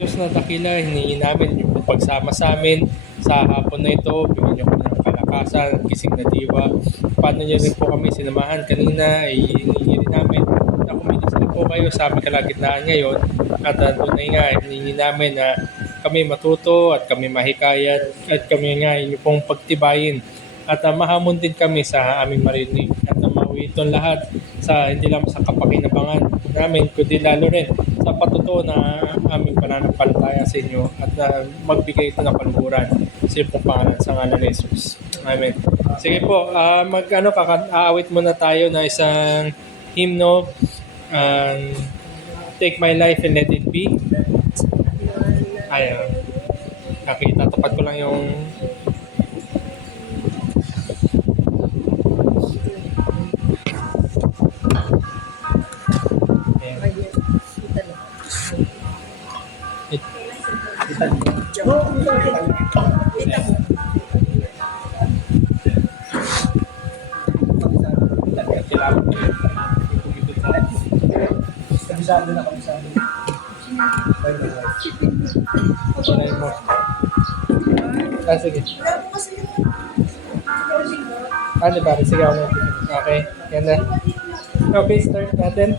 Diyos na dakila, hinihingi namin yung pagsama sa amin sa hapon na ito. Bigyan niyo kami ng kalakasan, gising na diwa. Paano niyo rin po kami sinamahan kanina, hinihingi rin namin na kumilos rin po kayo sa aming kalagitnaan ngayon. At tunay nga, hinihingi namin na kami matuto at kami mahikayat at kami nga inyo pong pagtibayin. At mahamon din kami sa aming marinig at mauwi itong lahat sa hindi lang sa kapakinabangan namin, kundi lalo rin sa patutuo na aming pananampalataya sa inyo at magbigay ito ng kaluguran sa iyong pong pangalan sa ngalan ni Jesus. Amen. Sige po, aawit muna tayo na isang hymno, Take My Life and Let It Be. Ay, nakita, tapat ko lang yung Kabisado na kabisado. Patuloy mo. Sige. Di ba? Sige ako. Okay. Ganda. Okay, start natin.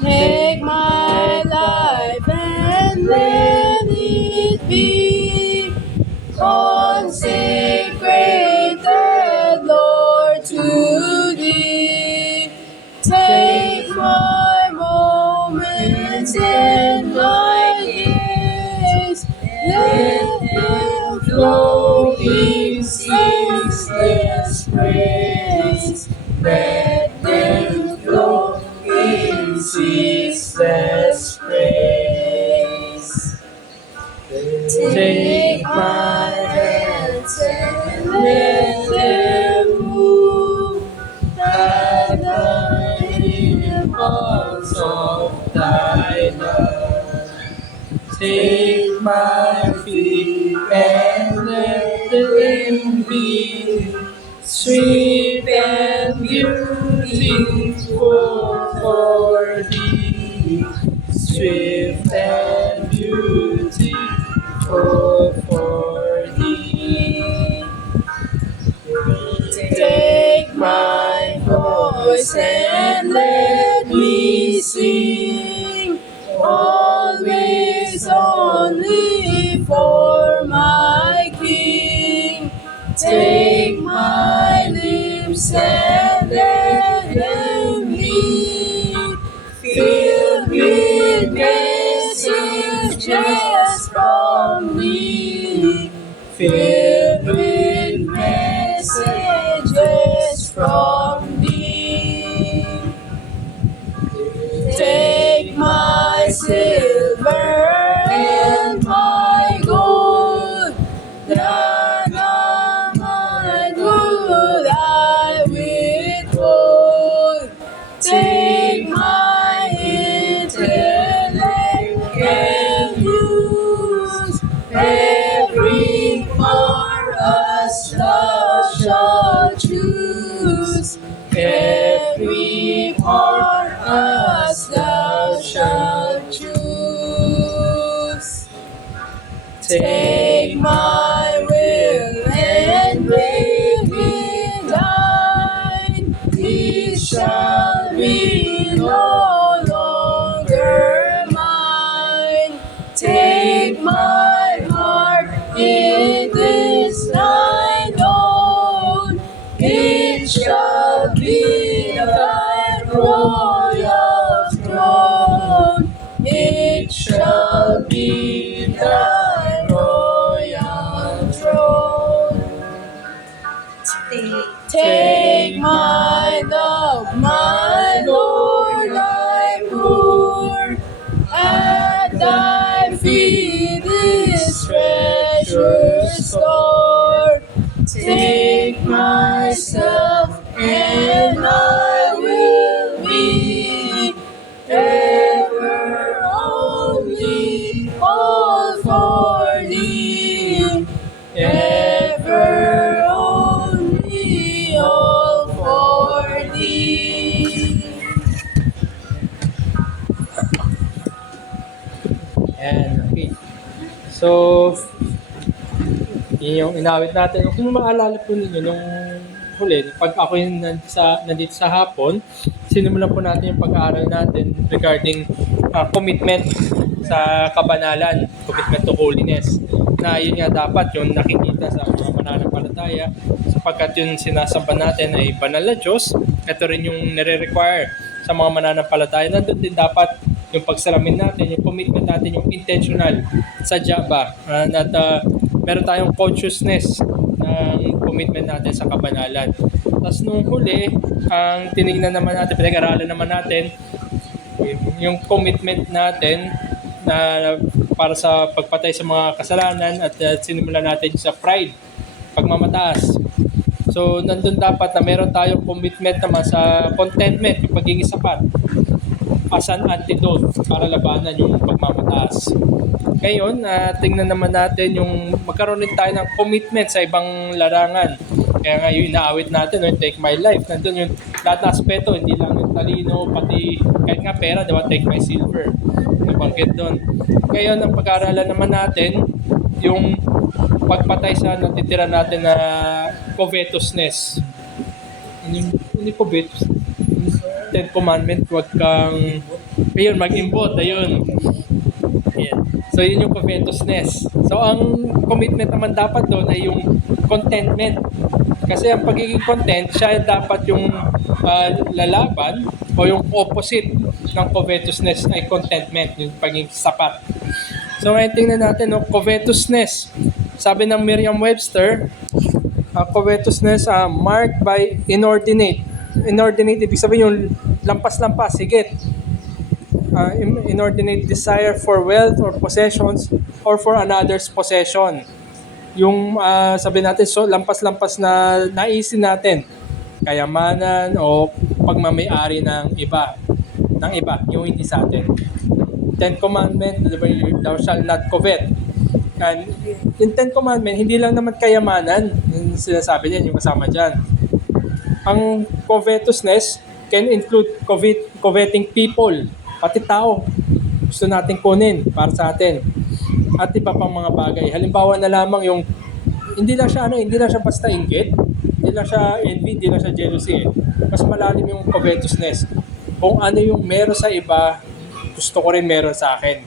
Take my life and let it be consecrated, Lord, to Thee. Take my moments and my days, let them flow in ceaseless praise. Let them flow in ceaseless praise. Take my hands and let them move at the impulse of Thy love. Take my feet and let them be sweet and beautiful for Thee, swift and beautiful for Thee. Take my voice and let me sing, always only for my King. Take my lips and let them be filled with messages from Thee, filled with messages from Thee. Take my silver and my gold, none of my good I withhold. Take my intellect and use every for us thou shalt choose. Every for us thou shalt choose. Take my will and make it thine. It shall be no longer mine. Take my heart, it is thine own. It shall be thy royal throne. It shall be thy royal throne. Take my love, my Lord, I pour at Thy feet this treasure store. Take myself and I will be ever only all for Thee, ever only all for Thee. Ayan, okay. So, yun yung inawit natin. Kung maalala po ninyo, nung huli, pag ako yung nandito sa hapon, sinimulan po natin yung pag-aaral natin regarding commitment sa kabanalan, commitment to holiness. Na yun nga dapat yung nakikita sa mga mananampalataya sapagkat yung sinasamba natin ay banal na Diyos. Ito rin yung nire-require sa mga mananampalataya. Nandun din dapat yung pagsalamin natin, yung commitment natin, yung intentional sadya ba meron tayong consciousness ng commitment natin sa kabanalan. Tapos nung huli, ang tinignan naman natin, pinag-aralan naman natin yung commitment natin na para sa pagpatay sa mga kasalanan at sinimulan natin sa pride, pagmamataas. So, nandun dapat na meron tayong commitment naman sa contentment, yung pagiging sapat as an antidote para labanan yung pagmamataas. Ngayon, tingnan naman natin yung magkaroon din tayo ng commitment sa ibang larangan. Kaya nga yung inaawit natin, yung Take My Life, nandun yung lahat na aspeto, hindi lang yung talino, pati kahit nga pera, diba, Take My Silver. Nabanggit doon. Ngayon, ang pag-aaralan naman natin, yung pagpatay sa natitira natin na covetousness. Hindi covetous. Ten Commandment, huwag kang ayun, mag-imbot, ayun. Ayan. So, yun yung covetousness. So, ang commitment naman dapat doon ay yung contentment. Kasi ang pagiging content, siya dapat yung lalaban o yung opposite ng covetousness ay contentment, yung pagiging sapat. So, ngayon tingnan natin, no, covetousness. Sabi ng Merriam-Webster, covetousness marked by inordinate. Inordinate, ibig sabihin yung lampas-lampas, higit. Inordinate desire for wealth or possessions or for another's possession. Yung sabi natin, so lampas-lampas na naisin natin, kayamanan o pagmamay-ari ng iba, yung hindi sa atin. Ten Commandment, thou shalt not covet. And in Ten Commandment, hindi lang naman kayamanan, yung sinasabi niyan, yung kasama dyan. Ang covetousness can include coveting people, pati tao. Gusto natin kunin para sa atin. At iba pang mga bagay. Halimbawa na lamang yung hindi lang siya basta inggit, hindi lang siya envy, hindi lang siya jealousy. Mas malalim yung covetousness. Kung ano yung meron sa iba, gusto ko rin meron sa akin.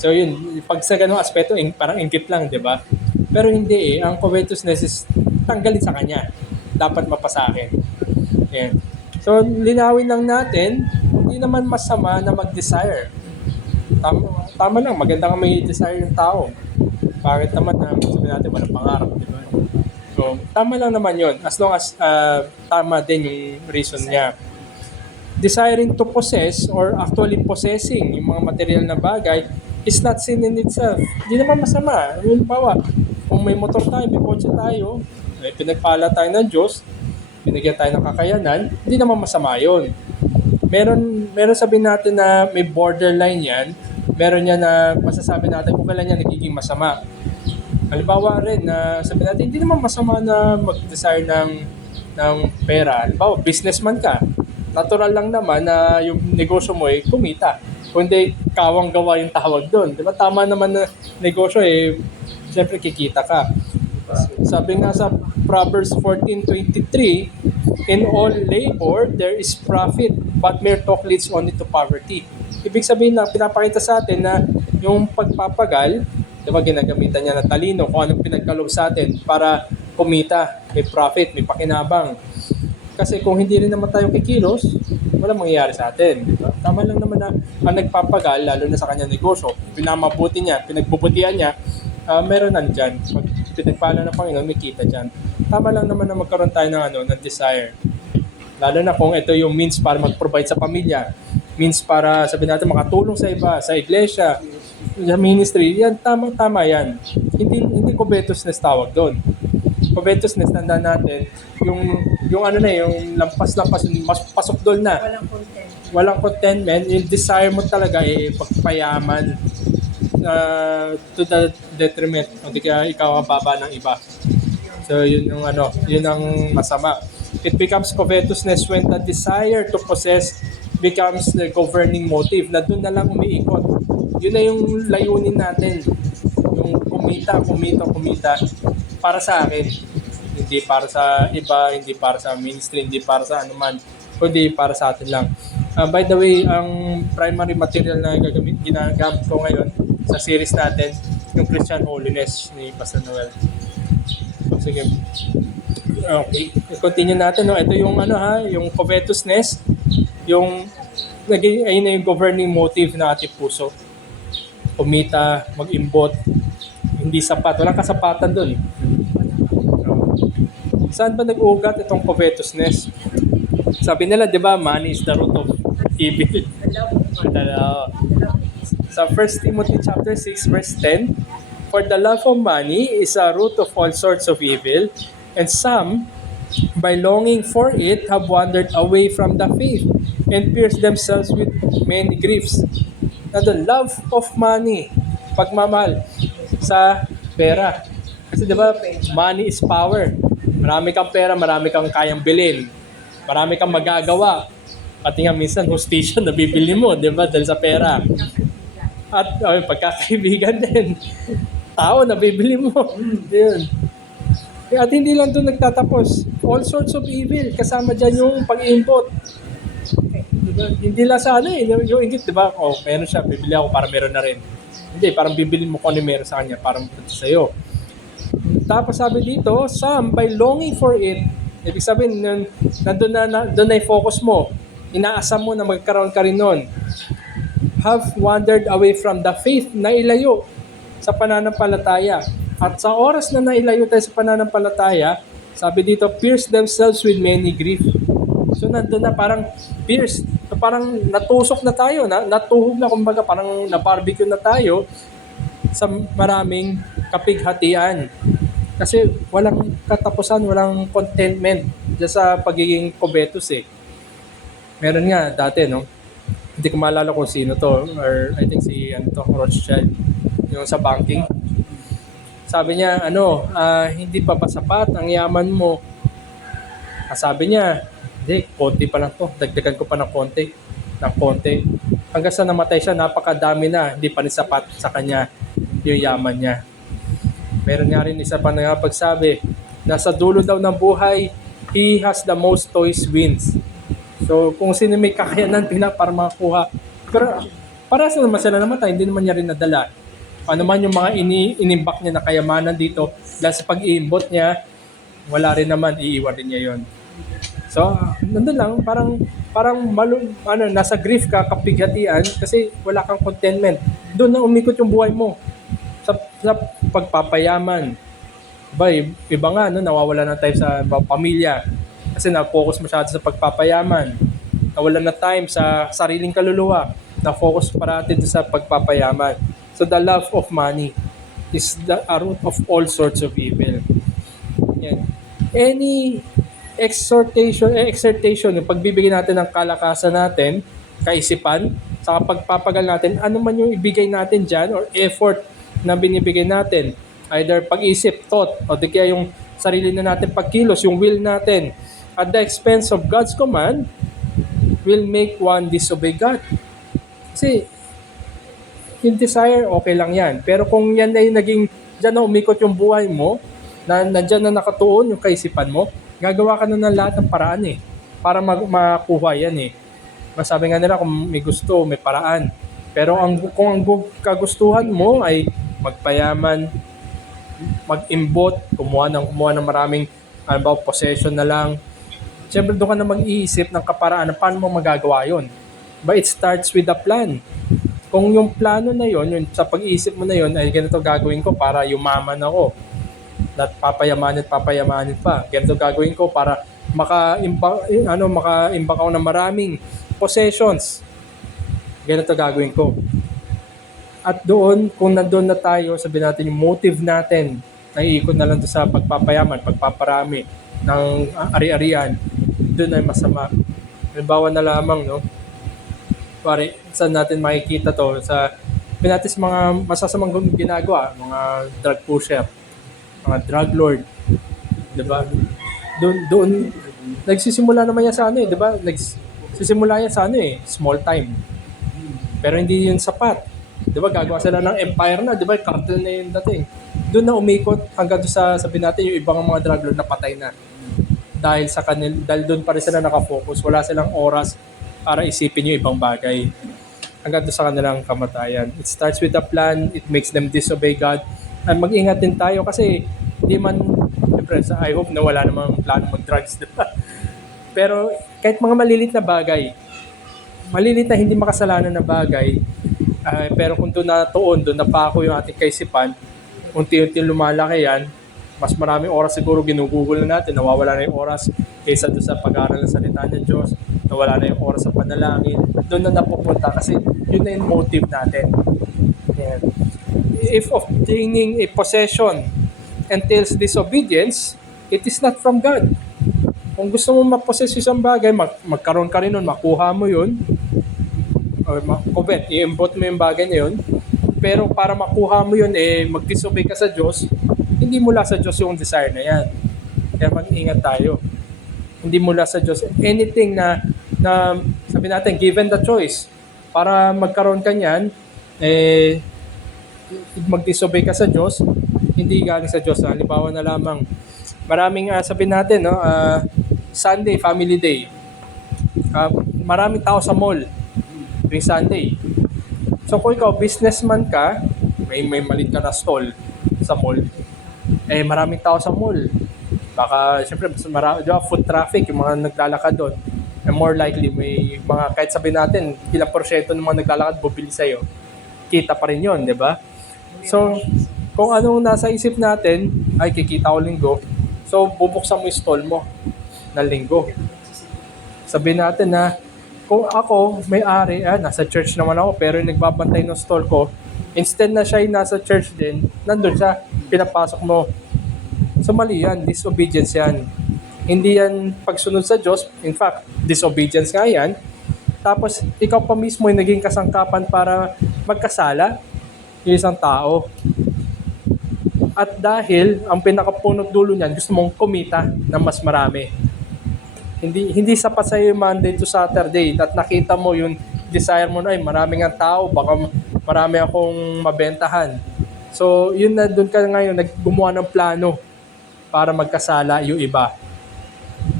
So yun, pag sa ganung aspeto, parang inggit lang, di ba? Pero hindi ang covetousness is tanggalin sa kanya. Dapat mapasa akin. Yan. So, linawin lang natin, hindi naman masama na mag-desire. Tama lang, maganda nga may desire yung tao. Bakit naman sabi natin, walang pangarap, di ba? So, tama lang naman yon as long as tama din yung reason niya. Desiring to possess or actually possessing yung mga material na bagay is not sin in itself. Hindi naman masama. Halimbawa, kung may motor tayo, may kotse tayo, may pinagpala tayo ng Diyos, binigyan tayo ng kakayanan, hindi naman masama yun. Meron sabihin natin na may borderline yan, meron yan na masasabi natin kung kailan yan nagiging masama. Halimbawa rin na sabihin natin, hindi naman masama na mag-desire ng pera. Halimbawa, businessman ka. Natural lang naman na yung negosyo mo ay kumita. Kundi kawang gawa yung tawag doon. Di ba? Tama naman na negosyo siyempre kikita ka. Sabi nga sa Proverbs 14:23, in all labor there is profit, but mere talk leads only to poverty. Ibig sabihin na pinapakita sa atin na yung pagpapagal, di ba, ginagamitan niya ng talino kung anong pinagkaloob sa atin para kumita, may profit, may pakinabang. Kasi kung hindi rin naman tayo kikilos, walang mangyayari sa atin. Diba? Tama lang naman na ang nagpapagal, lalo na sa kanyang negosyo, pinamabuti niya, pinagbubutihan niya, meron nandyan. Pag pinagpala ng Panginoon, may kita dyan. Tama lang naman na magkaroon tayo ng desire. Lalo na kung ito yung means para mag-provide sa pamilya, means para, sabihin natin, makatulong sa iba, sa iglesia, sa ministry, yan, tama yan. Hindi covetousness tawag doon. Covetousness, tandaan natin, yung lampas-lampas, mas pasokdol na. Walang contentment. Yung desire mo talaga pagpayaman to the detriment. Hindi kaya ikaw ang baba ng iba. So, yun ang masama. It becomes covetousness when the desire to possess becomes the governing motive na doon na lang umiikot. Yun na yung layunin natin. Yung kumita para sa akin. Hindi para sa iba, hindi para sa ministry, hindi para sa anuman, kundi para sa atin lang. By the way, ang primary material na ginagamit ko ngayon sa series natin, yung Christian Holiness ni Pastor Noel. Sige. Okay. Continue natin. No? Ito yung yung covetousness, yung ayun na yung governing motive ng ating puso. Kumita, mag-imbot, hindi sapat. Walang kasapatan doon. Saan ba nag-uugat itong covetousness? Sabi nila, di ba, money is the root of evil. Sa 1 Timothy chapter 6 verse 10, for the love of money is a root of all sorts of evil, and some, by longing for it, have wandered away from the faith and pierced themselves with many griefs. Na the love of money, pagmamahal sa pera. Kasi di ba, money is power. Marami kang pera, marami kang kayang bilhin. Marami kang magagawa. Pati nga minsan, hostation na bibili mo, di ba, dahil sa pera. At pagkakaibigan din. Tao na bibili mo. Yun. At hindi lang doon nagtatapos. All sorts of evil. Kasama dyan yung pag-import. Diba? Hindi lang sa yung ingit, di ba? Meron siya, bibili ako para meron na rin. Hindi, parang bibili mo kung ano meron sa kanya, parang sa'yo. Tapos sabi dito, some by longing for it, ibig sabihin, doon na i-focus mo. Inaasam mo na magkaroon ka rin nun. Have wandered away from the faith, nailayo sa pananampalataya. At sa oras na nailayo tayo sa pananampalataya, sabi dito, pierce themselves with many grief. So nandun na parang pierced, parang natusok na tayo, natuhog na, kumbaga parang na-barbecue na tayo sa maraming kapighatian. Kasi walang katapusan, walang contentment dyan sa pagiging covetous eh. Meron nga dati, no? Hindi ko maalala kung sino to, or I think si Rothschild, yung sa banking. Sabi niya, hindi pa ba sapat ang yaman mo? Sabi niya, hindi, konti pa lang to. Dagdagan ko pa ng konti. Hanggang sa namatay siya, napakadami na. Hindi pa rin sapat sa kanya yung yaman niya. Meron nga rin isa pa na pagsabi, nasa dulo daw ng buhay, he has the most toys wins. So, kung sino may kakayanan para makakuha. Pero, para sa naman sila namatay, hindi naman niya rin nadala. Ano man yung mga inimbak niya na kayamanan dito, dahil sa pag-iimbot niya, wala rin naman, iiwan rin niya yon. So, nandun lang, parang nasa grief ka, kapighatian, kasi wala kang contentment. Doon na umikot yung buhay mo. Sa pagpapayaman. Iba nga, nawawala na tayo sa pamilya. Kasi na-focus masyado sa pagpapayaman. Nawala na time sa sariling kaluluwa. Na-focus parati sa pagpapayaman. So the love of money is a root of all sorts of evil. Yan. Any exhortation, yung pagbibigay natin ng kalakasan natin, kaisipan, sa pagpapagal natin, ano man yung ibigay natin dyan or effort na binibigay natin. Either pag-isip, thought, o di kaya yung sarili na natin pagkilos, yung will natin, at the expense of God's command, will make one disobey God. Kasi, yung desire, okay lang yan. Pero kung yan ay naging, dyan na umikot yung buhay mo, na nandyan na nakatuon yung kaisipan mo, gagawa ka na ng lahat ng paraan para makuha yan Masabi nga nila, kung may gusto, may paraan. Pero kung ang kagustuhan mo ay magpayaman, mag-imbot, kumuha ng maraming possession na lang, siyempre doon ka na mag-iisip ng kaparaan na paano mo magagawa yun. But it starts with a plan. Kung yung plano na yon, yung sa pag-iisip mo na yon, ay ganito gagawin ko para yumaman ako. At papayamanin pa. Ganito gagawin ko para maka-imbak ako ng maraming possessions. Ganito gagawin ko. At doon, kung nandun na tayo, sabihin natin yung motive natin, naiikot na lang doon sa pagpapayaman, pagpaparami ng ari-arian, doon ay masama. Halimbawa na lamang, pare, saan natin makikita to? Sa pinatis mga masasamang ginagawa, mga drug pusher, mga drug lord, diba? Doon nagsisimula naman yan sa di ba? Sisimula yan sa small time. Pero hindi yun sapat. Di ba, gagawa sila ng empire na, di ba, cartel na yun dating. Doon na umikot hanggang doon sa, sabi natin, yung ibang mga drug lord na patay na. Dahil doon pa rin sila nakafocus. Wala silang oras para isipin yung ibang bagay. Hanggang doon sa kanilang kamatayan. It starts with a plan, it makes them disobey God. At mag-ingat din tayo kasi hindi man, siyempre, I hope na wala namang plano mag-drugs, di ba? Pero kahit mga malilit na bagay, malilit na hindi makasalanan na bagay, pero kung doon napako yung ating kaisipan, unti-unti lumalaki yan, mas maraming oras siguro ginugugol na natin, nawawala na yung oras kaysa doon sa pag-aaral ng salita ng Diyos, nawala na yung oras sa panalangin, doon na napupunta kasi yun na yung motive natin. Yan. If obtaining a possession entails disobedience, it is not from God. Kung gusto mo ma-possess isang bagay, magkaroon ka rin nun, makuha mo yun, or i-embot mo yung bagay na yun, pero para makuha mo yun, mag-disobey ka sa Diyos, hindi mula sa Diyos yung desire na yan. Kaya mag-ingat tayo. Hindi mula sa Diyos. Anything na sabi natin, given the choice, para magkaroon ka niyan, mag-disobey ka sa Diyos, hindi galing sa Diyos. Halimbawa na lamang, maraming sabi natin, Sunday, family day. Maraming tao sa mall tuwing Sunday. So kung ikaw businessman ka, may maliit ka na stall sa mall, maraming tao sa mall. Baka syempre foot traffic, yung mga naglalakad doon. More likely may mga, kahit sabi natin ilang porsyento ng mga naglalakad bubili sa'yo, kita pa rin yun, di ba? So kung anong nasa isip natin, ay kikita ko linggo, so bubuksan mo yung stall mo na linggo. Sabihin natin na kung ako may-ari, nasa church naman ako, pero yung nagbabantay ng stall ko, instead na siya yung nasa church din, nandun siya, pinapasok mo. So mali yan, disobedience yan. Hindi yan pagsunod sa Diyos, in fact, disobedience nga yan. Tapos ikaw pa mismo yung naging kasangkapan para magkasala yung isang tao. At dahil ang pinakapunot dulo niyan, gusto mong kumita ng mas marami. Hindi sapat sa iyo Monday to Saturday at nakita mo yung desire mo na maraming ang tao, baka marami akong mabentahan. So yun na, doon ka ngayon naggumawa ng plano para magkasala yung iba.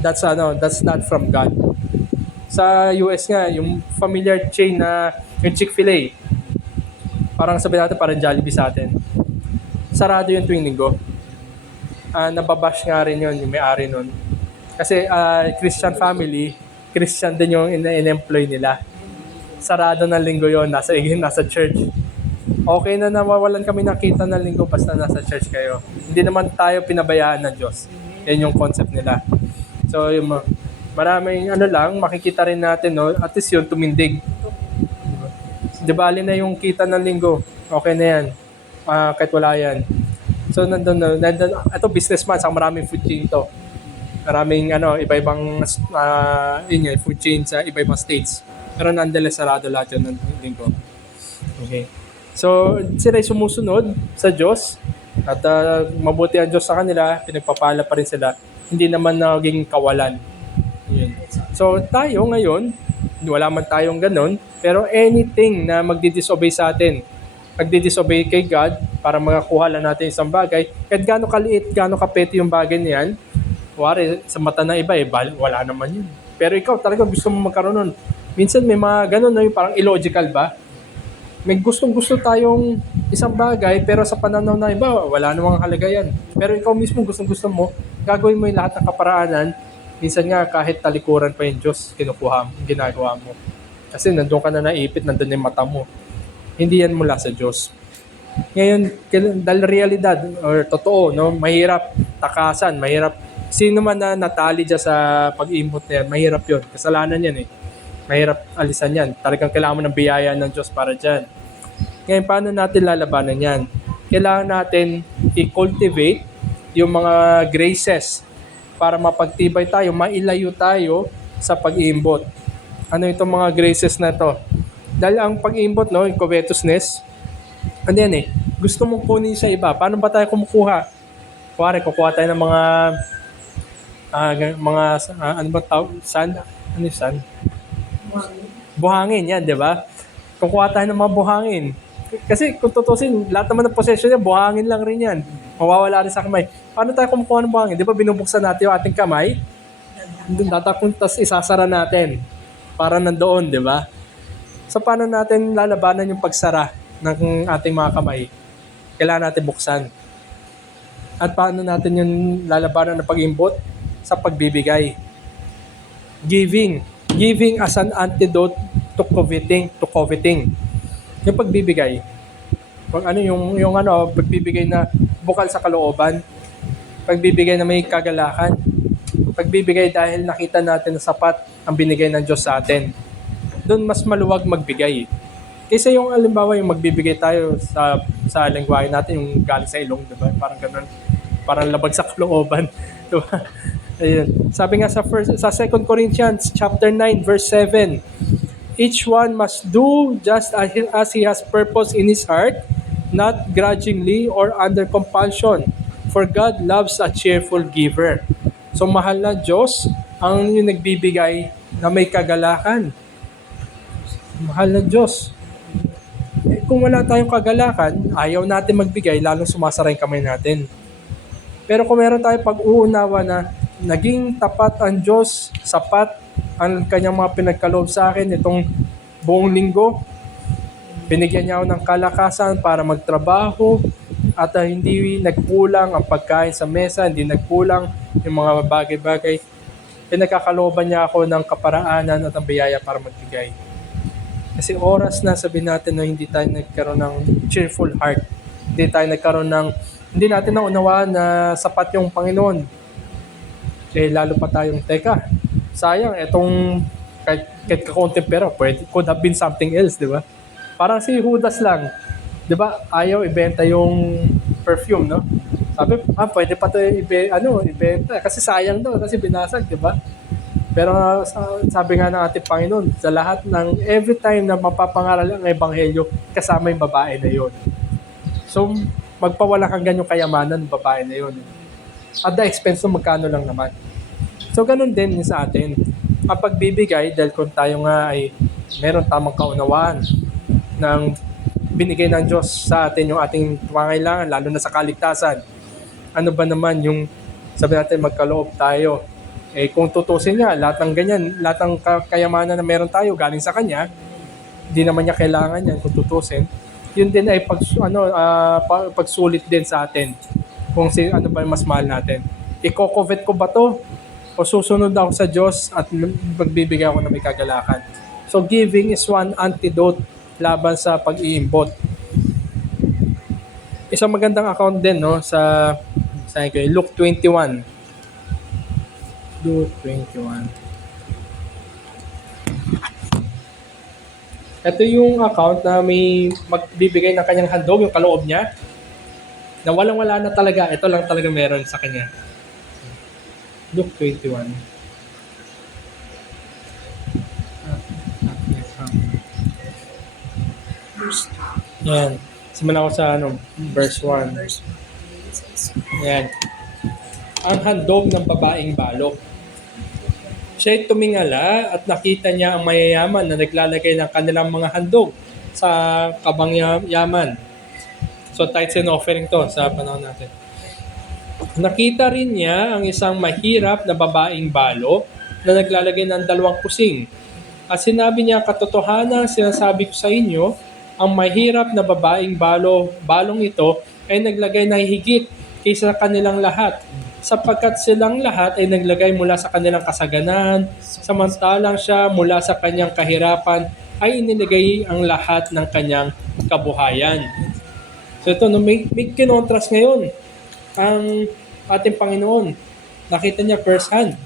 That's not from God. Sa US nga, yung familiar chain na yung Chick-fil-A, parang sabi natin parang Jollibee sa atin. Sarado yung tuwing linggo. Nababash nga rin yun, yung may-ari nun. Kasi Christian family, Christian din yung in-employ nila. Sarado ng linggo yon, nasa church. Okay na nawawalan kami nakita ng linggo basta nasa church kayo. Hindi naman tayo pinabayaan ng Diyos. Yan yung concept nila. So yung maraming makikita rin natin, no? At least yun, tumindig. Di bali na yung kita ng linggo. Okay na yan. Kahit wala yan. So nandun, ito businessman, sa maraming food chain to. Maraming iba-ibang food chain sa iba-ibang states. Pero nonetheless, sarado lahat yun ng linggo. Okay. So, sila ay sumusunod sa Diyos at mabuti ang Diyos sa kanila, pinagpapala pa rin sila. Hindi naman naging kawalan. Yun. So, tayo ngayon, wala man tayong ganun, pero anything na magdi-disobey sa atin, magdi-disobey kay God para makakuha lang natin isang bagay, kahit gaano kaliit, gaano kapeti yung bagay niyan, wari, sa mata ng iba, wala naman yun. Pero ikaw talaga gusto mo magkaroon nun. Minsan may mga ganun, yung parang illogical ba? May gustong-gusto tayong isang bagay, pero sa pananaw ng iba, wala namang halaga yan. Pero ikaw mismo gustong-gusto mo, gagawin mo yung lahat ng kaparaanan, minsan nga kahit talikuran pa yung Diyos, ginagawa mo. Kasi nandun ka na naipit, nandun yung mata mo. Hindi yan mula sa Diyos. Ngayon, dahil realidad, or totoo, no, mahirap takasan, mahirap. Sino man na natali dyan sa pag-imbot na yan, mahirap yun. Kasalanan yan Mahirap alisan yan. Talagang kailangan mo ng biyaya ng Diyos para dyan. Ngayon, paano natin lalabanan yan? Kailangan natin i-cultivate yung mga graces para mapagtibay tayo, mailayo tayo sa pag-iimbot. Ano itong mga graces na to? Dahil ang pag-iimbot, no, yung covetousness, ano yan gusto mong kunin sa iba. Paano ba tayo kumukuha? Kukuha tayo ng mga ano ba tawag? Sand? Ano yung sand? Buhangin yan, di ba? Kukuha tayo ng mga buhangin. Kasi kung tutusin, lahat naman ng possession niya, buhangin lang rin yan. Mawawala rin sa kamay. Paano tayo kumukuha ng buhangin? Di ba binubuksan natin yung ating kamay? Tatakon, tas isasara natin. Para nandoon, di ba? So paano natin lalabanan yung pagsara ng ating mga kamay? Kailangan natin buksan. At paano natin yung lalabanan ng pag-imbot? Sa pagbibigay. Giving. Giving as an antidote to coveting. Yung pagbibigay. Pag ano yung ano, pagbibigay na bukal sa kalooban. Pagbibigay na may kagalakan. Pagbibigay dahil nakita natin na sapat ang binigay ng Diyos sa atin. Doon mas maluwag magbigay. Kaysa yung alimbawa yung magbibigay tayo sa lengguwahe natin, yung galing sa ilong, diba? Parang ganun. Parang labag sa kalooban. Diba? Ayun. Sabi nga sa 2 Corinthians chapter 9 verse 7, each one must do just as he has purpose in his heart, not grudgingly or under compulsion, for God loves a cheerful giver. So mahal na Diyos ang yung nagbibigay na may kagalakan. Mahal na Diyos. Kung wala tayong kagalakan, ayaw natin magbigay, lalong sumasara yung kamay natin. Pero kung meron tayong pag-uunawa na naging tapat ang Diyos, sapat ang kanyang mga pinagkaloob sa akin itong buong linggo, binigyan niya ako ng kalakasan para magtrabaho at hindi nagkulang ang pagkain sa mesa, hindi nagkulang yung mga bagay-bagay. Pinagkakalooban niya ako ng kaparaanan at ang biyaya para magbigay. Kasi oras na sabihin natin na hindi tayo nagkaroon ng cheerful heart. Hindi natin naunawaan na sapat yung Panginoon. Lalo pa tayong, teka, sayang, kahit kakunting pera, could have been something else, di ba? Parang si Judas lang, di ba, ayaw ibenta yung perfume, no? Sabi, pwede pa ito ibenta, kasi sayang daw, kasi binasag, di ba? Pero sabi nga ng ating Panginoon, sa lahat ng every time na mapapangaral ang Ebanghelyo, kasama yung babae na yon. So, magpawala kang ganyong kayamanan ng babae na yon. At the expense ng magkano lang naman. So, ganun din sa atin. Ang pagbibigay, dahil kung tayo nga ay meron tamang kaunawaan ng binigay ng Diyos sa atin yung ating pangailangan, lalo na sa kaligtasan. Ano ba naman yung sabi natin magkaloob tayo? Kung tutusin niya, lahat ng ganyan, lahat ng kayamanan na meron tayo galing sa Kanya, hindi naman niya kailangan yan kung tutusin. Yun din ay pagsulit din sa atin kung ano ba yung mas mahal natin. Iko-covet ko ba to? O susunod ako sa Diyos at magbibigay ako na may kagalakan? So giving is one antidote laban sa pag-iimbot. Isang magandang account din, no, sa Luke 21. Luke 21. Ito yung account na may magbibigay ng kanyang handog, yung kaloob niya, na walang-wala na talaga. Ito lang talaga meron sa kanya. Luke 21. Yan. Simula ako sa verse 1. Yan. Ang handog ng babaeng balok. Siya'y tumingala at nakita niya ang mayayaman na naglalagay ng kanilang mga handog sa kabang yaman. So tithes and offering to sa panahon natin. Nakita rin niya ang isang mahirap na babaeng balo na naglalagay ng 2 kusing. At sinabi niya, katotohanan, sinasabi ko sa inyo, ang mahirap na babaeng balong ito ay naglagay na higit kaysa kanilang lahat, sapagkat silang lahat ay naglagay mula sa kanilang kasaganan, samantalang siya mula sa kanyang kahirapan ay inilagay ang lahat ng kanyang kabuhayan. So ito, may kinontras ngayon ang ating Panginoon. Nakita niya first hand.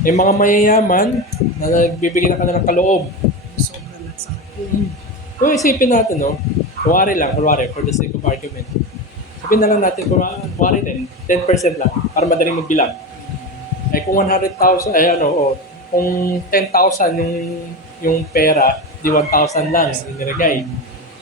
May mga mayayaman na nagbibigay ng kanilang kaloob. Kung isipin natin, kuwari for the sake of argument, sabihin na lang natin, kuwari 10% lang, para madaling magbilang. Kung 100,000, kung 10,000 yung pera, di 1,000 lang nilagay.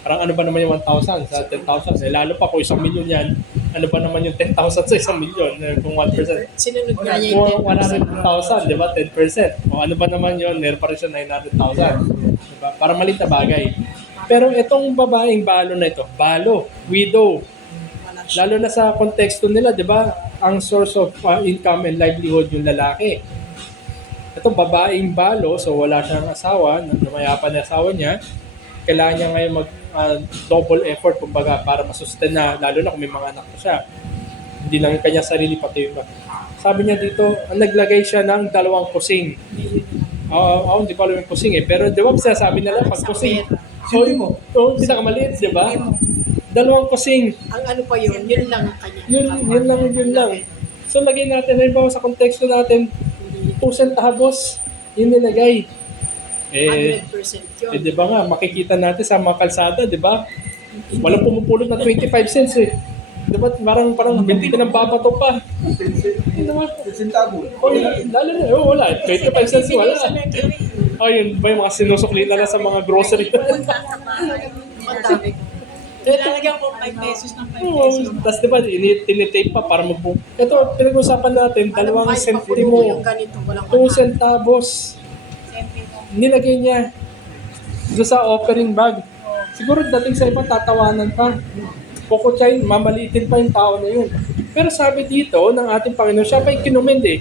Parang ano ba naman yung 1,000 sa 10,000? Lalo pa kung 1 milyon yan, Ano ba naman yung 10,000 sa 1,000,000? Kung 1%. Sinunod nga niya yung Kung 100,000, di ba? 10%. O ano ba naman yun? Meron pa rin siya 900,000. Diba? Para maliit na bagay. Pero itong babaeng balo na ito, balo, widow, lalo na sa konteksto nila, di ba? Ang source of income and livelihood yung lalaki. Ito babaeng balo, so wala siyang asawa, namayapan na asawa niya. Kailangan niya ngayon mag double effort kumbaga para masustain na, lalo na kung may mga anak na siya. Hindi lang yung kanya sarili, pati yung sabi niya dito, ang naglagay siya ng 2 kusing. Hindi ko alam yung kusing eh. Pero di ba sinasabi nila pag kusing, pinakamaliit, di ba? 2 kusing. Ang ano pa yun lang ang kanya. Yun lang. So lagay natin, halimbawa sa konteksto natin, 2 centavos, yun nilagay. 100% yun. Di ba nga, makikita natin sa mga kalsada, di ba? Walang pumupulot na 25 cents eh. Di ba? Parang binti ka ng babato pa. Di ba? Lalo na, wala. 25 cents wala. Yun ba yung mga sinusuklitan na sa mga grocery? Madami. Nilalagyan ko 5 pesos ng 5 pesos. Tapos di ba, tinitape pa para magbuo. Ito, pinag-usapan natin, 2 sentimo, Yung ganito, walang 2 centavos. Nilagay niya doon sa offering bag. Siguro dating sa iba, tatawanan pa. Kukuchain, mamalitin pa yung tao na yun. Pero sabi dito ng ating Panginoon, siya pa yung kinumend eh.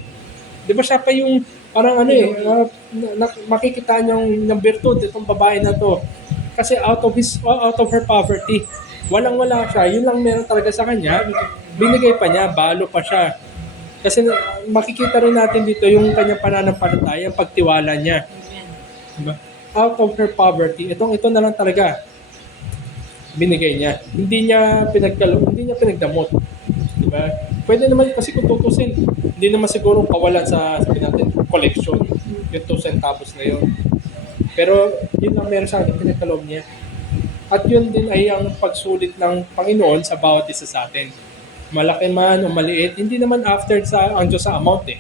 Di ba siya pa yung parang makikita niyong ng virtud itong babae na to. Kasi out of her poverty, walang-wala siya. Yun lang meron talaga sa kanya. Binigay pa niya, balo pa siya. Kasi makikita rin natin dito yung kanyang pananampalataya, yung pagtiwala niya. Diba? Out of her poverty, ito na lang talaga binigay niya. Hindi niya pinagdamot. Diba? Pwede naman kasi kung tutusin, hindi naman siguro kawalan sa sabi natin, collection, yung 2 centavos na yun. Pero yun lang meron sa akin, pinagkaloob niya. At yun din ay ang pagsulit ng Panginoon sa bawat isa sa atin. Malaki man o maliit, hindi naman after ang Diyos sa amount eh.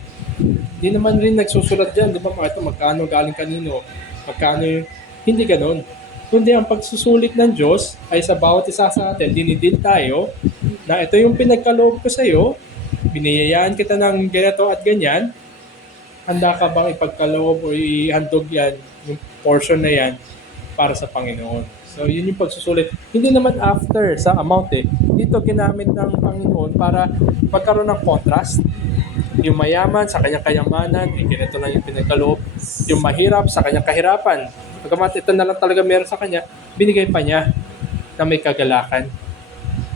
Hindi naman rin nagsusulat dyan, di ba? Ito, magkano galing kanino? Magkano yun? Hindi ganun. Kundi ang pagsusulit ng Diyos ay sa bawat isa sa atin, dinidil tayo na ito yung pinagkaloob ko sa iyo, biniyayaan kita ng ganito at ganyan, handa ka bang ipagkaloob o ihandog yan, yung portion na yan, para sa Panginoon. So, yun yung pagsusulit. Hindi naman after sa amount eh. Dito ginamit ng Panginoon para magkaroon ng contrast. Yung mayaman sa kanyang kayamanan, ganito lang yung pinagkaloob. Yung mahirap sa kanyang kahirapan. Pagkamat ito na lang talaga meron sa kanya, binigay pa niya na may kagalakan.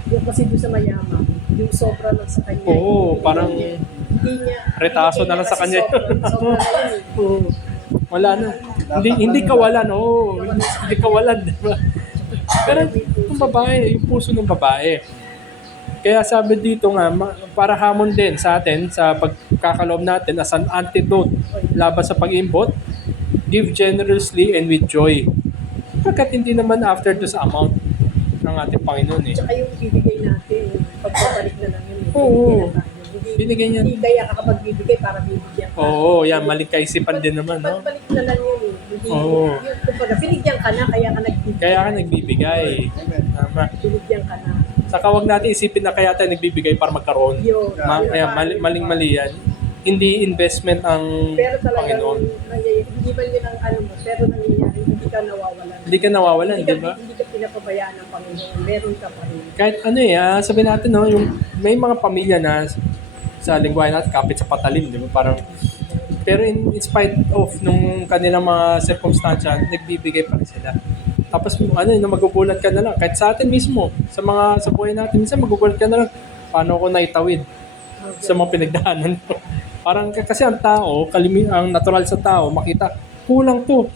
Yung kasi doon sa mayaman, yung sobra lang sa kanya. Oo, parang hindi niya, retaso na lang sa kanya. Sobra lang eh. Oo. Wala na. Hindi kawalan, oo. Hindi kawalan, di ba? Pero yung babae, yung puso ng babae. Kaya sabi dito nga, para hamon din sa atin, sa pagkakaloob natin as an antidote laban sa pag-iimbot, give generously and with joy. Pagkat hindi naman after to sa amount ng ating Panginoon eh. Tsaka yung bibigay natin, pagpapalik na lang yun. Oo. Binigay niya. Hindi kaya ka kapag bibigay para bibigyan ka. Oo, yan, maling kaisipan din naman, no? Pagbalik na lang yun eh. Hindi, Oo. yun, kumbaga, binigyan ka na, kaya ka nagbibigay. Kaya ka nagbibigay. Tama. Binigyan ka na. Saka wag natin isipin na kaya tayo nagbibigay para magkaroon. Yun. Kaya maling-mali yan. Hindi investment ang Pero talagang, Panginoon. hindi man yun ang ano mo, pero nangyayari, hindi ka nawawalan. Hindi ka nawawalan, di ba? Hindi ka pinapabayaan ng Panginoon, meron ka pa rin. Kahit ano sabihin natin, no, yung may mga pamilya na sa lingwahe natin, kapit sa patalim, di ba? Parang, pero in spite of nung kanilang mga circumstansya, nagbibigay pa rin sila. Tapos magugulat ka na lang. Kahit sa atin mismo, sa buhay natin, minsan magugulat ka na lang, paano ko naitawid sa mga pinagdaanan ko. Parang kasi ang tao, ang natural sa tao, makita, kulang to.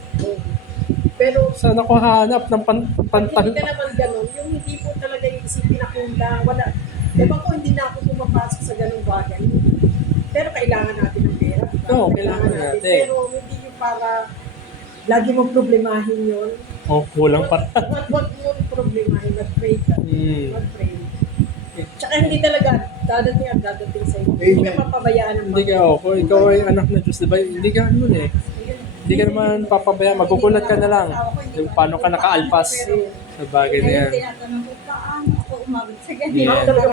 Pero, Saan ako hahanap ng pantal? hindi ka naman ganun, yung hindi po talaga yung isipin na kulang, wala. Diba ko, hindi na ako pumapasok sa ganung bagay. Pero kailangan natin ng pera. Diba? Oo, kailangan natin. Pero hindi yung para lagi mong problemahin yun. Kulang pa. Wag mo problemahin, mag-pray ka. Mag-pray. Tsaka hindi talaga dadating sa iyo. Hindi ka papabayaan ng Hindi ka, kung ikaw ay anak ng Diyos, diba? Hindi ka nun eh. Hindi ka naman papabayaan, magugulat ka na lang. Yung paano ka nakaalpas sa bagay na yan. Tinatanong ko, paano ako umabot Yeah. Ako talaga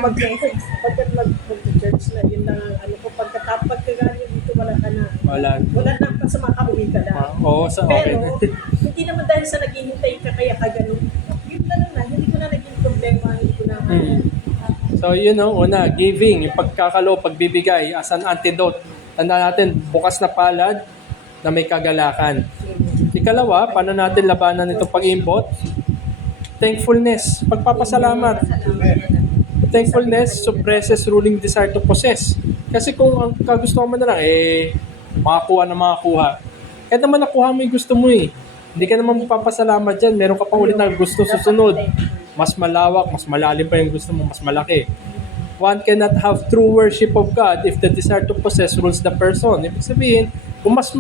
pagkat mag-church na, yun lang ang ano ko, pagkagaling dito, wala ka na. Wala. Wala na kasama ka, uwi ka na. Oo, okay. Pero, hindi naman dahil sa naghihintay ka, kaya ka ganun. Yun na lang na, hindi ko na naging problema, hindi ko na, So, yun know, una, giving, yung pagkakalo, pagbibigay as an antidote. Tanda natin, bukas na palad na may kagalakan. Ikalawa, paano natin labanan itong pag-imbot? Thankfulness, pagpapasalamat. Thankfulness suppresses ruling desire to possess. Kasi kung ang kagustuhan mo na lang, makakuha na makakuha. Kahit naman nakuha mo yung gusto mo eh. Hindi ka naman magpapasalamat dyan. Meron ka pang ulit na gusto susunod. Mas malawak, mas malalim pa yung gusto mo, mas malaki. One cannot have true worship of God if the desire to possess rules the person. Ibig sabihin, kung mas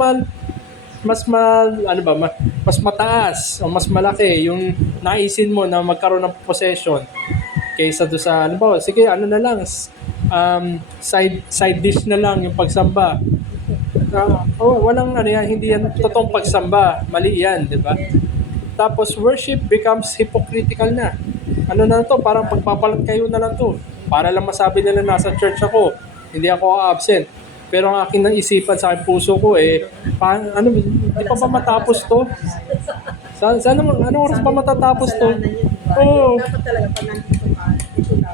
mataas o mas malaki yung naisin mo na magkaroon ng possession kaysa do sa, sige, na lang, side dish na lang yung pagsamba. Walang hindi yan totoong pagsamba. Mali yan, di ba? Tapos worship becomes hypocritical na. Na to? Parang pagpapalat kayo na lang to. Para lang masabi nila nasa church ako. Hindi ako absent. Pero ang aking naisipan sa aking puso ko hindi pa ba matapos to? Sana anong oras pa matatapos to? Oo. Dapat talaga pag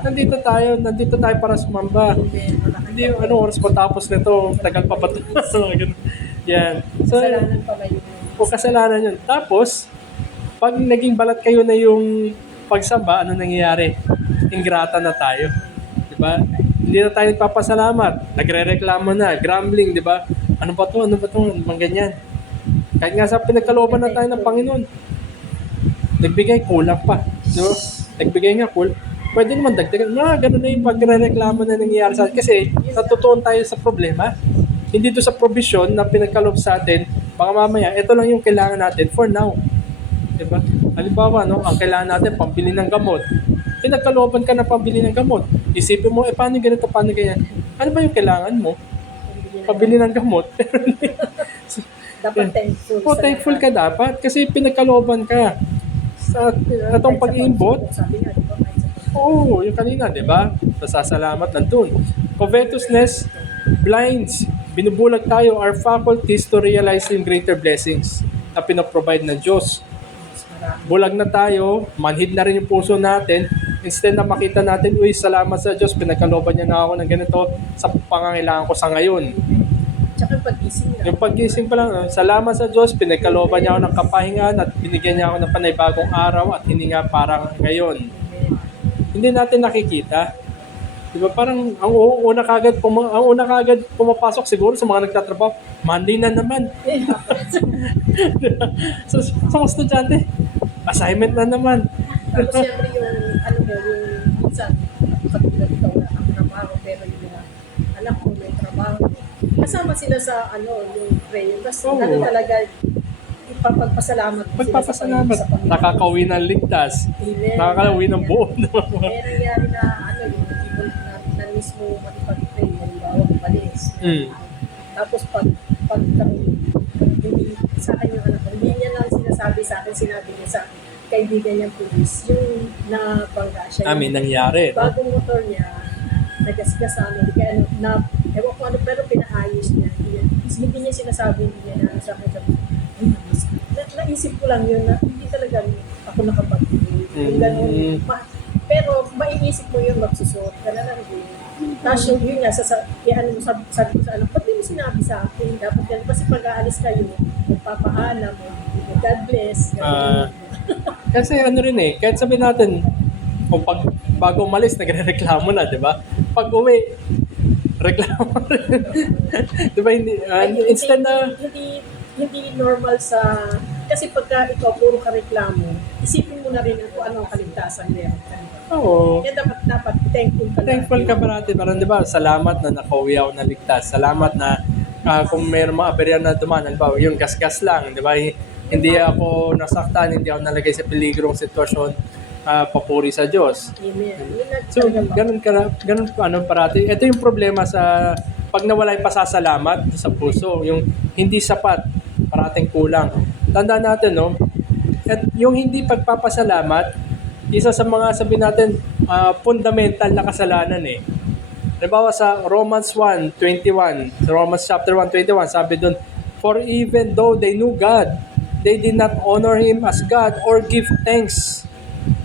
nandito ka, Nandito tayo para sumamba. Hindi, anong oras matapos nito? Tagal pa ba ito? Yan. So, kasalanan pala yun. kasalanan yun. Tapos, pag naging balat kayo na yung pagsamba, ano nangyayari? Ingrata na tayo. Diba? Hindi na tayo nagpapasalamat. Nagre-reklamo na, grumbling, diba? Ano ba to? Ano bang ganyan? Kahit nga sa pinagkalooban na tayo ng Panginoon, nagbigay, kulang pa. Diba? Nagbigay nga, pwede naman dagdagan. Ganun na yung pagre-reklamo na nangyayari sa atin. Kasi natutuon tayo sa problema. Hindi to sa provision na pinagkaloob sa atin. Baka mamaya, ito lang yung kailangan natin for now. Diba? Halimbawa, ang kailangan natin, pambili ng gamot. Pinagkalooban ka na pambili ng gamot. Isipin mo, paano ganito, paano ganyan? Ano ba yung kailangan mo? Pabili ng gamot. Dapat thankful. Thankful ka dapat kasi pinagkalooban ka. Sa itong pag-iimbot, Sabi nga, di ba? yung kanina, di ba? Pasasalamat nandun. Covetousness blinds. Binubulag tayo our faculties to realizing greater blessings na pinaprovide ng Diyos. Bulag na tayo, manhid na rin yung puso natin. Instead na makita natin, salamat sa Diyos, pinagkalooban niya na ako ng ganito sa pangangailangan ko sa ngayon. Tsaka pag-gising na. Yung pag-gising pa lang, salamat sa Diyos, pinagkalooban niya ako ng kapahingan at binigyan niya ako ng panibagong araw at hininga parang ngayon. Hindi natin nakikita. Diba parang ang una kagad pumapasok siguro sa mga nagtatrabaho, Monday na naman. So, sa mga estudyante, assignment na naman. Tapos siyempre yung minsan, katulad ikaw na ang trabaho, pero yung mga anak mo may trabaho. Kasama sila sa yung prayer. Tapos talaga, ipapagpasalamat mo Pagpapasalamat. sa Panginoon. Nakakauwi ng ligtas. Amen. Nakakauwi ng buo. Kaya nangyari na yung ibon na mismo makipag-pray, halimbawa, umalis. Tapos pag hindi sa akin yung anak ko, hindi niya lang sinasabi sa akin, sinabi niya sa kaibigan niyang pulis, yung nabangga siya. May nangyari. Bagong motor niya, nagasgas kaya ewan ko pero pinaayos niya. Hindi niya sinasabi, hindi niya na sa akin. Naisip ko lang yun na hindi talaga ako nakapag-pray. Yung ganun. Pero maiisip mo yun, magsusuot ka na lang din. Tapos yun nga, sabi ko sa anak, ba't mo sinabi sa akin? Dapat yan, kasi pag-aalis kayo, magpapaalam, God bless. Kasi kahit sabihin natin, kung bago umalis, nagre-reklamo na, di ba? Pag uwi, reklamo rin. Di ba? Instead na... Hindi normal kasi pagka ikaw puro ka reklamo, isipin mo na rin kung ano ang kaligtasan meron ka. Oo. Kaya dapat thankful ka. Thankful ka parati. Parang di ba, salamat na nakauwi ako na ligtas. Salamat na kung mayroong mga aberya na dumaan, halimbawa, yung gas-gas lang, di ba? Hindi ako nasaktan, hindi ako nalagay sa peligrong sitwasyon, papuri sa Diyos. Amen. So, ganun parati. Ito yung problema sa pag nawala yung pasasalamat sa puso, yung hindi sapat, parating kulang. Tandaan natin, at yung hindi pagpapasalamat, isa sa mga sabi natin fundamental na kasalanan eh. Halimbawa sa Romans 1:21, sa Romans chapter 1:21, sabi doon, for even though they knew God, they did not honor Him as God or give thanks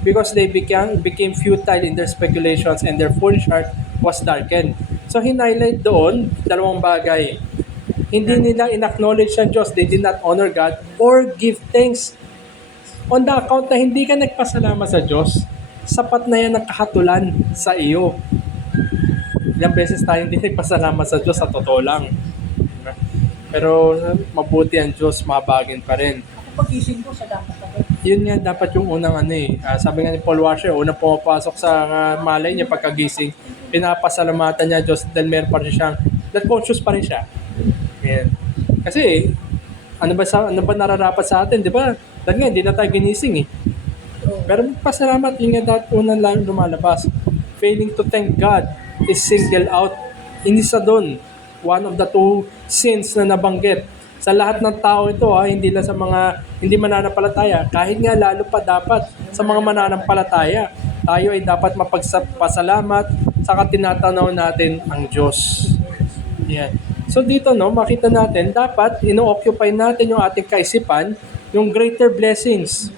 because they became futile in their speculations and their foolish heart was darkened. So hinighlight doon, dalawang bagay. Hindi nila in-acknowledge ang Diyos, they did not honor God or give thanks. On the account na hindi ka nagpasalamat sa Diyos, sapat na yan ang kahatulan sa iyo. Ilang beses tayo hindi nagpasalamat sa Diyos, sa totoo lang. Pero mabuti ang Diyos, mabagin pa rin. Ako pagising ko sa dapat ako. Yun nga dapat yung unang sabi nga ni Paul Washer, unang pumapasok sa malay niya pagkagising, pinapasalamatan niya Diyos dahil meron pa rin siyang, that conscious pa rin siya. Yan. Kasi, ano ba nararapat sa atin, di ba? Dahil nga, hindi na tayo ginising eh. Oo. Pero pasalamat, yun nga dapat unang lang lumalabas. Failing to thank God is singled out. Inisa doon, one of the two sins na nabanggit. Sa lahat ng tao ito, hindi lang sa mga hindi mananampalataya. Kahit nga lalo pa dapat sa mga mananampalataya. Tayo ay dapat mapagpasalamat sa tinatanaw natin ang Diyos. Yan. So dito makita natin, dapat ino-occupy natin yung ating kaisipan, yung greater blessings.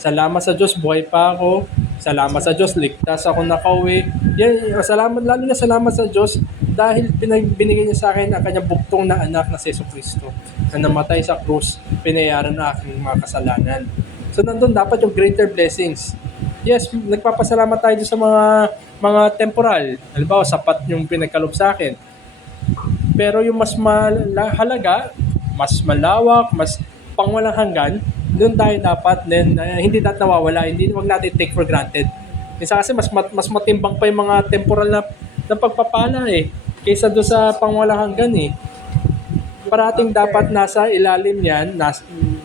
Salamat sa Diyos, buhay pa ako. Salamat sa Diyos, ligtas ako nakauwi. Yan, lalo na salamat sa Diyos dahil binigay niya sa akin ang kanyang buktong na anak na si Jesucristo na namatay sa krus, pinayaran na aking mga kasalanan. So nandun dapat yung greater blessings. Yes, nagpapasalamat tayo sa mga temporal. Halimbawa, sapat yung pinagkalob sa akin. Pero yung mas mahalaga, mas malawak, mas pangwalang hanggan, doon tayo dapat hindi dapat nawawala, wag natin take for granted. Minsan kasi mas matimbang pa yung mga temporal na pagpapala kaysa doon sa pangwalang hanggan Parating dapat nasa ilalim yan,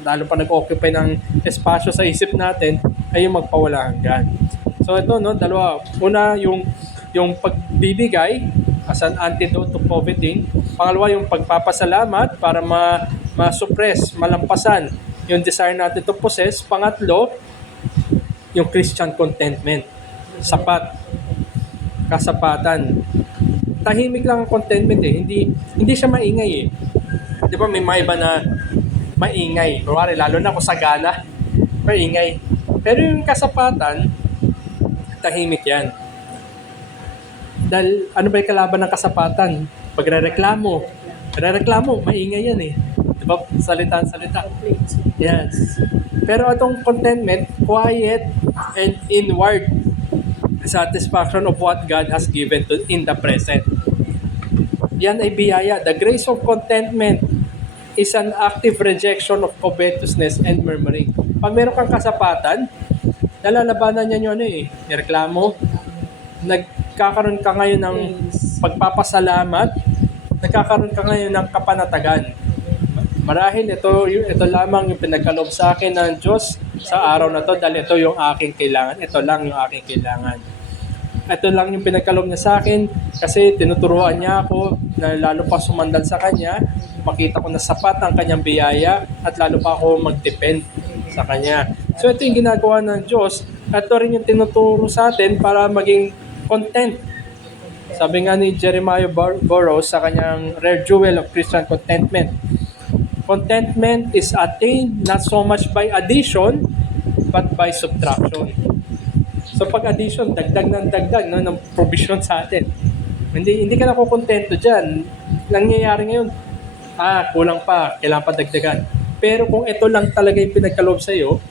lalo pa nag-occupy ng espasyo sa isip natin, ay yung magpawala hanggan. So ito dalawa. Una yung pagbibigay as an antidote to poverty. Pangalawa yung pagpapasalamat para ma-suppress, malampasan yung desire natin to possess. Pangatlo, yung Christian contentment. Sapat. Kasapatan. Tahimik lang ang contentment Hindi siya maingay Di ba may mga iba na maingay. Kunwari, lalo na kung sagana, maingay. Pero yung kasapatan, tahimik yan. Dahil ano ba yung kalaban ng kasapatan? Pagre-reklamo, maingay yan Diba? Salita. Yes. Pero itong contentment, quiet and inward satisfaction of what God has given to in the present. Yan ay biyaya. The grace of contentment is an active rejection of covetousness and murmuring. Pag meron kang kasapatan, nalalabanan niya yung reklamo. Nagkakaroon ka ngayon ng pagpapasalamat, nagkakaroon ka ngayon ng kapanatagan. Marahil ito lamang yung pinagkaloob sa akin ng Diyos sa araw na to dahil ito yung aking kailangan. Ito lang yung aking kailangan. Ito lang yung pinagkaloob niya sa akin kasi tinuturuan niya ako na lalo pa sumandal sa Kanya, makita ko na sapat ang Kanyang biyaya at lalo pa ako mag-depend sa Kanya. So ito yung ginagawa ng Diyos at ito rin yung tinuturo sa atin para maging content. Sabi nga ni Jeremiah Burroughs sa kanyang Rare Jewel of Christian Contentment, contentment is attained not so much by addition but by subtraction. So pag addition, dagdag ng provision sa atin. Hindi ka nakukontento dyan. Nangyayari ngayon, kulang pa, kailangan pa dagdagan. Pero kung ito lang talaga yung pinagkaloob sa iyo,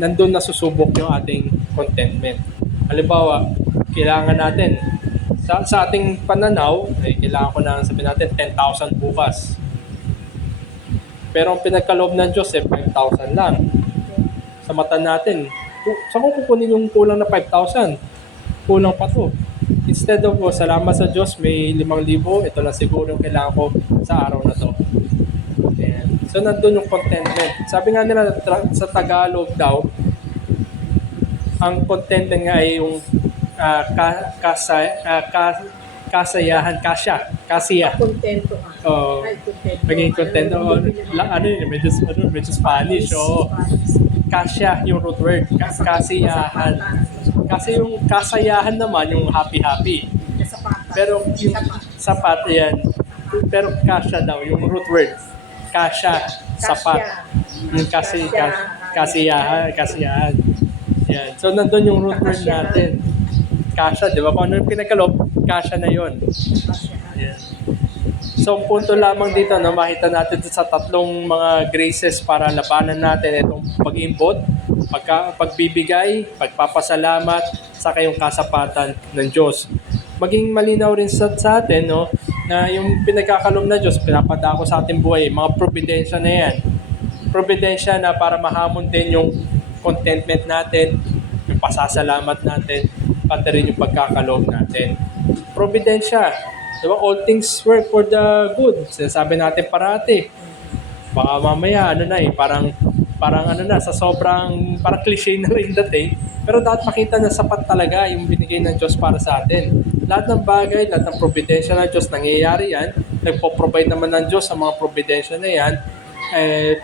nandun nasusubok yung ating contentment. Halimbawa, kailangan natin, sa ating pananaw, kailangan ko na sabihin natin 10,000 bukas. Pero ang pinagkaloob ng Diyos 5,000 lang. Sa mata natin, saan ko kukunin yung kulang na 5,000? Kulang pa to. Instead of, salamat sa Diyos, may 5,000, ito lang siguro yung kailangan ko sa araw na to. Ayan. So, nandun yung contentment. Sabi nga nila sa Tagalog daw, ang contentment nga ay yung kasiya. Kontento ka. Oh, Ay, kontento. maging contento. Medyo Spanish. Oh. kasya yung root word, kasiyahan. Kasi yung kasayahan naman, yung happy-happy. Kasapatan. Pero yung sapat, yan. Pero kasya daw, yung root word. Kasya, sapat. Yung kasiyahan. Yan. So, nandun yung root word natin. Kasya, di ba? Kung ano yung pinagkaloob, kasya na yon. Yan. So, ang punto lamang dito na makita natin sa tatlong mga graces para labanan natin itong pag-imbot, pagbibigay, pagpapasalamat, saka yung kasapatan ng Diyos. Maging malinaw rin sa atin, no, na yung pinagkakaloob na Diyos, pinapadako sa ating buhay, mga providensya na yan. Providensya na para mahamon din yung contentment natin, yung pasasalamat natin, pati rin yung pagkakaloob natin. Providensya, diba? All things work for the good. Sinasabi natin parati. Baka mamaya, parang ano na, sa sobrang, parang cliche na rin dating. Pero dapat makita na sapat talaga yung binigay ng Diyos para sa atin. Lahat ng bagay, lahat ng providensya ng Diyos, nangyayari yan. Nagpo-provide naman ng Diyos sa mga providensya na yan.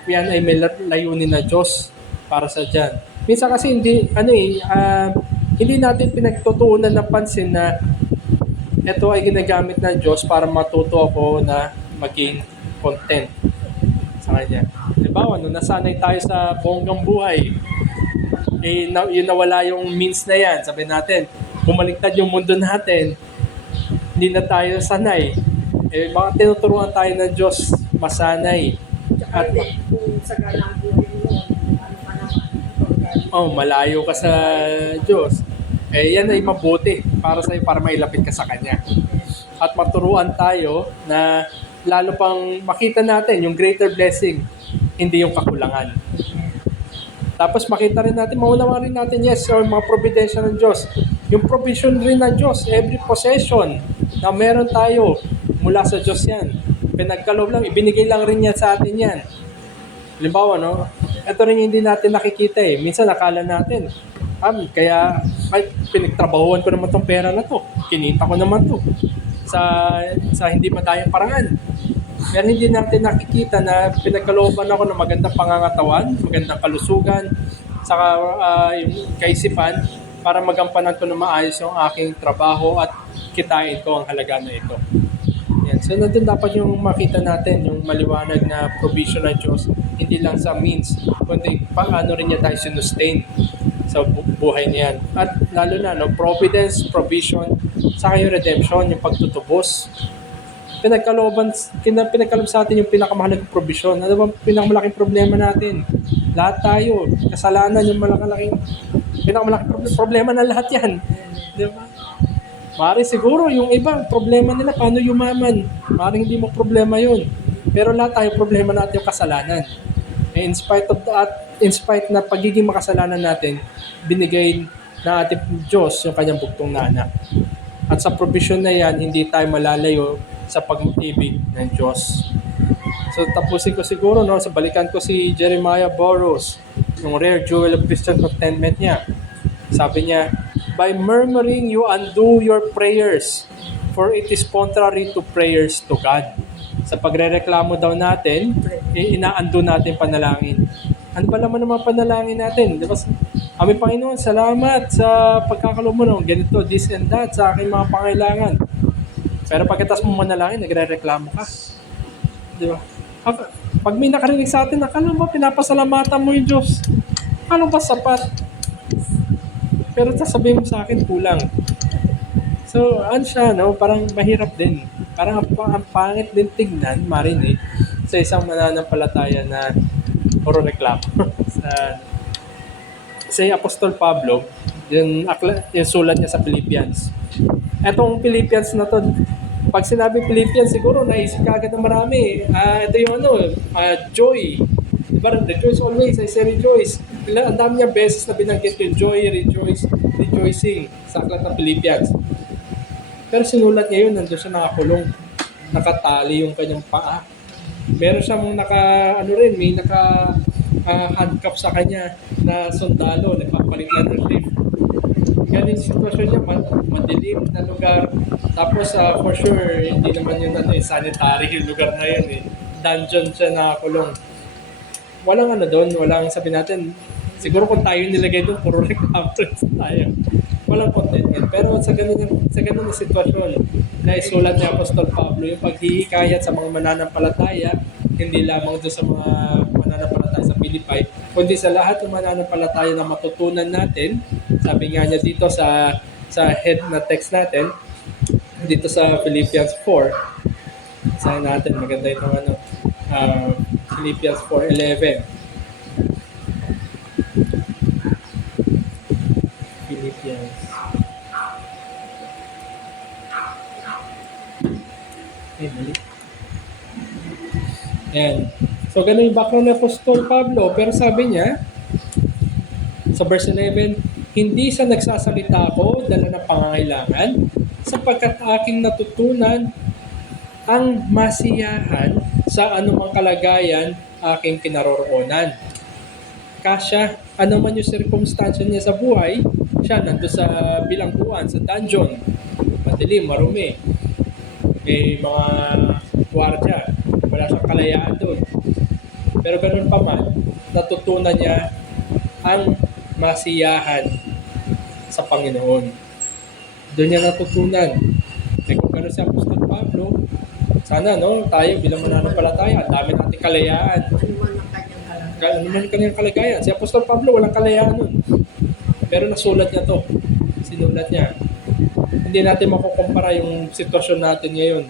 Yan ay may layunin na Diyos para sa dyan. Minsan kasi hindi natin pinagtutuunan ng pansin na ito ay ginagamit ng Diyos para matuto ako na maging content sa Kanya. Diba, nasanay tayo sa bonggang buhay. Yun nawala yung means na yan. Sabi natin, bumaliktad yung mundo natin. Hindi na tayo sanay. Baka tinuturuan tayo ng Diyos masanay. At kung sa galang buhay mo, ano ka naman? Malayo ka sa Diyos. Yan ay mabuti para sa'yo, para mailapit ka sa Kanya. At maturuan tayo na lalo pang makita natin yung greater blessing, hindi yung kakulangan. Tapos makita rin natin, maunawa rin natin, yes, or mga providensya ng Diyos. Yung provision rin ng Diyos, every possession na meron tayo, mula sa Diyos yan. Pinagkaloob lang, ibinigay lang rin yan sa atin yan. Halimbawa, no? Ito rin yung hindi natin nakikita eh. Minsan nakala natin, kaya pinagtrabahuan ko naman tong pera na to. Kinita ko naman to sa hindi madayang parangan. Pero hindi natin nakikita na pinagkalooban ako ng magandang pangangatawan, magandang kalusugan, saka yung kaisipan para magampanan ko na maayos yung aking trabaho at kitain ko ang halaga na ito. Yan. So nandun dapat yung makita natin, yung maliwanag na provision ng Diyos, hindi lang sa means, kundi paano rin niya tayo sinustain sa buhay niyan. At lalo na, providence, provision, saka yung redemption, yung pagtutubos. Pinagkaloob sa atin yung pinakamahalagang provision. Ano ba pinakamalaking problema natin? Lahat tayo, kasalanan yung pinakamalaking problema na lahat yan. Di ba? Mari siguro yung iba, problema nila, paano yumaman? Mari hindi mo problema yun. Pero lahat tayo, problema natin yung kasalanan. In spite na pagiging makasalanan natin, binigay na ating Diyos yung kanyang bugtong na anak. At sa provision na yan, hindi tayo malalayo sa pag-ibig ng Diyos. So tapusin ko siguro, sa balikan ko si Jeremiah Burroughs, yung rare jewel of Christian contentment niya. Sabi niya, by murmuring you undo your prayers, for it is contrary to prayers to God. Sa pagrereklamo daw natin, ina-undo natin panalangin. Ano ba naman ang mga panalangin natin? Diba? Aming Panginoon, salamat sa pagkakaloob mo ganito, this and that, sa aking mga pangailangan. Pero pagkatas mo manalangin, nagre-reklamo ka. Di ba? Pag may nakarinig sa atin, akala ba pinapasalamatan mo yung Diyos? Akala ba sapat? Pero sasabihin mo sa akin, kulang. So, siya, parang mahirap din. Parang ang pangit din tignan, marinig, sa isang mananampalataya na puro reklamo. Si Apostol Pablo, yung sulat niya sa Philippians. Etong Philippians na to, pag sinabi Philippians, siguro naisip ka agad na marami. Ito yung joy. Diba? Rejoice always, I say rejoice. Ang dami niya beses na binanggit yung joy, rejoice, rejoicing sa aklat ng Philippians. Pero sinulat niya yun, nandun siya nakakulong. Nakatali yung kanyang paa. Meron siyang may handcuff sa kanya na sundalo, nagpapalit lang ng lift. Ganun yung sitwasyon niya, madilim na lugar. Tapos for sure, hindi naman yun sanitary yung lugar na yun. Dungeon siya nakakulong. Walang doon, walang sabi natin, Siguro kung tayo nilagay doon, puro recaptures tayo. Walang contentment. Pero sa ganun na sitwasyon, na isulat ni Apostol Pablo, yung paghihikayat sa mga mananampalataya, hindi lamang doon sa mga mananampalataya sa Pilipay, kundi sa lahat ng mananampalataya na matutunan natin. Sabi nga niya dito sa head na text natin, dito sa Philippians 4, sabi natin, maganda itong Philippians 4:11. Philippians. Mali. Ayan. So, ganun yung background ni Apostol Pablo. Pero sabi niya, sa verse 11, hindi sa nagsasalita ako, dala ng pangangailangan, sapagkat aking natutunan ang masiyahan sa anumang kalagayan aking kinaroroonan. Kasya, ano man yung circumstance niya sa buhay, siya nandun sa bilangguan, sa dungeon, madilim, marumi, may mga gwardiya, wala siyang kalayaan doon. Pero ganun pa man, natutunan niya ang masiyahan sa Panginoon. Doon niya natutunan. Kung gano'n si Apostol Pablo, sana tayo bilang mananampalataya, ang dami nating kalayaan. Ano man ang kanyang kalagayan. Si Apostol Pablo, walang kalayaan nun. Pero nasulat niya to. Sinulat niya. Hindi natin makukumpara yung sitwasyon natin ngayon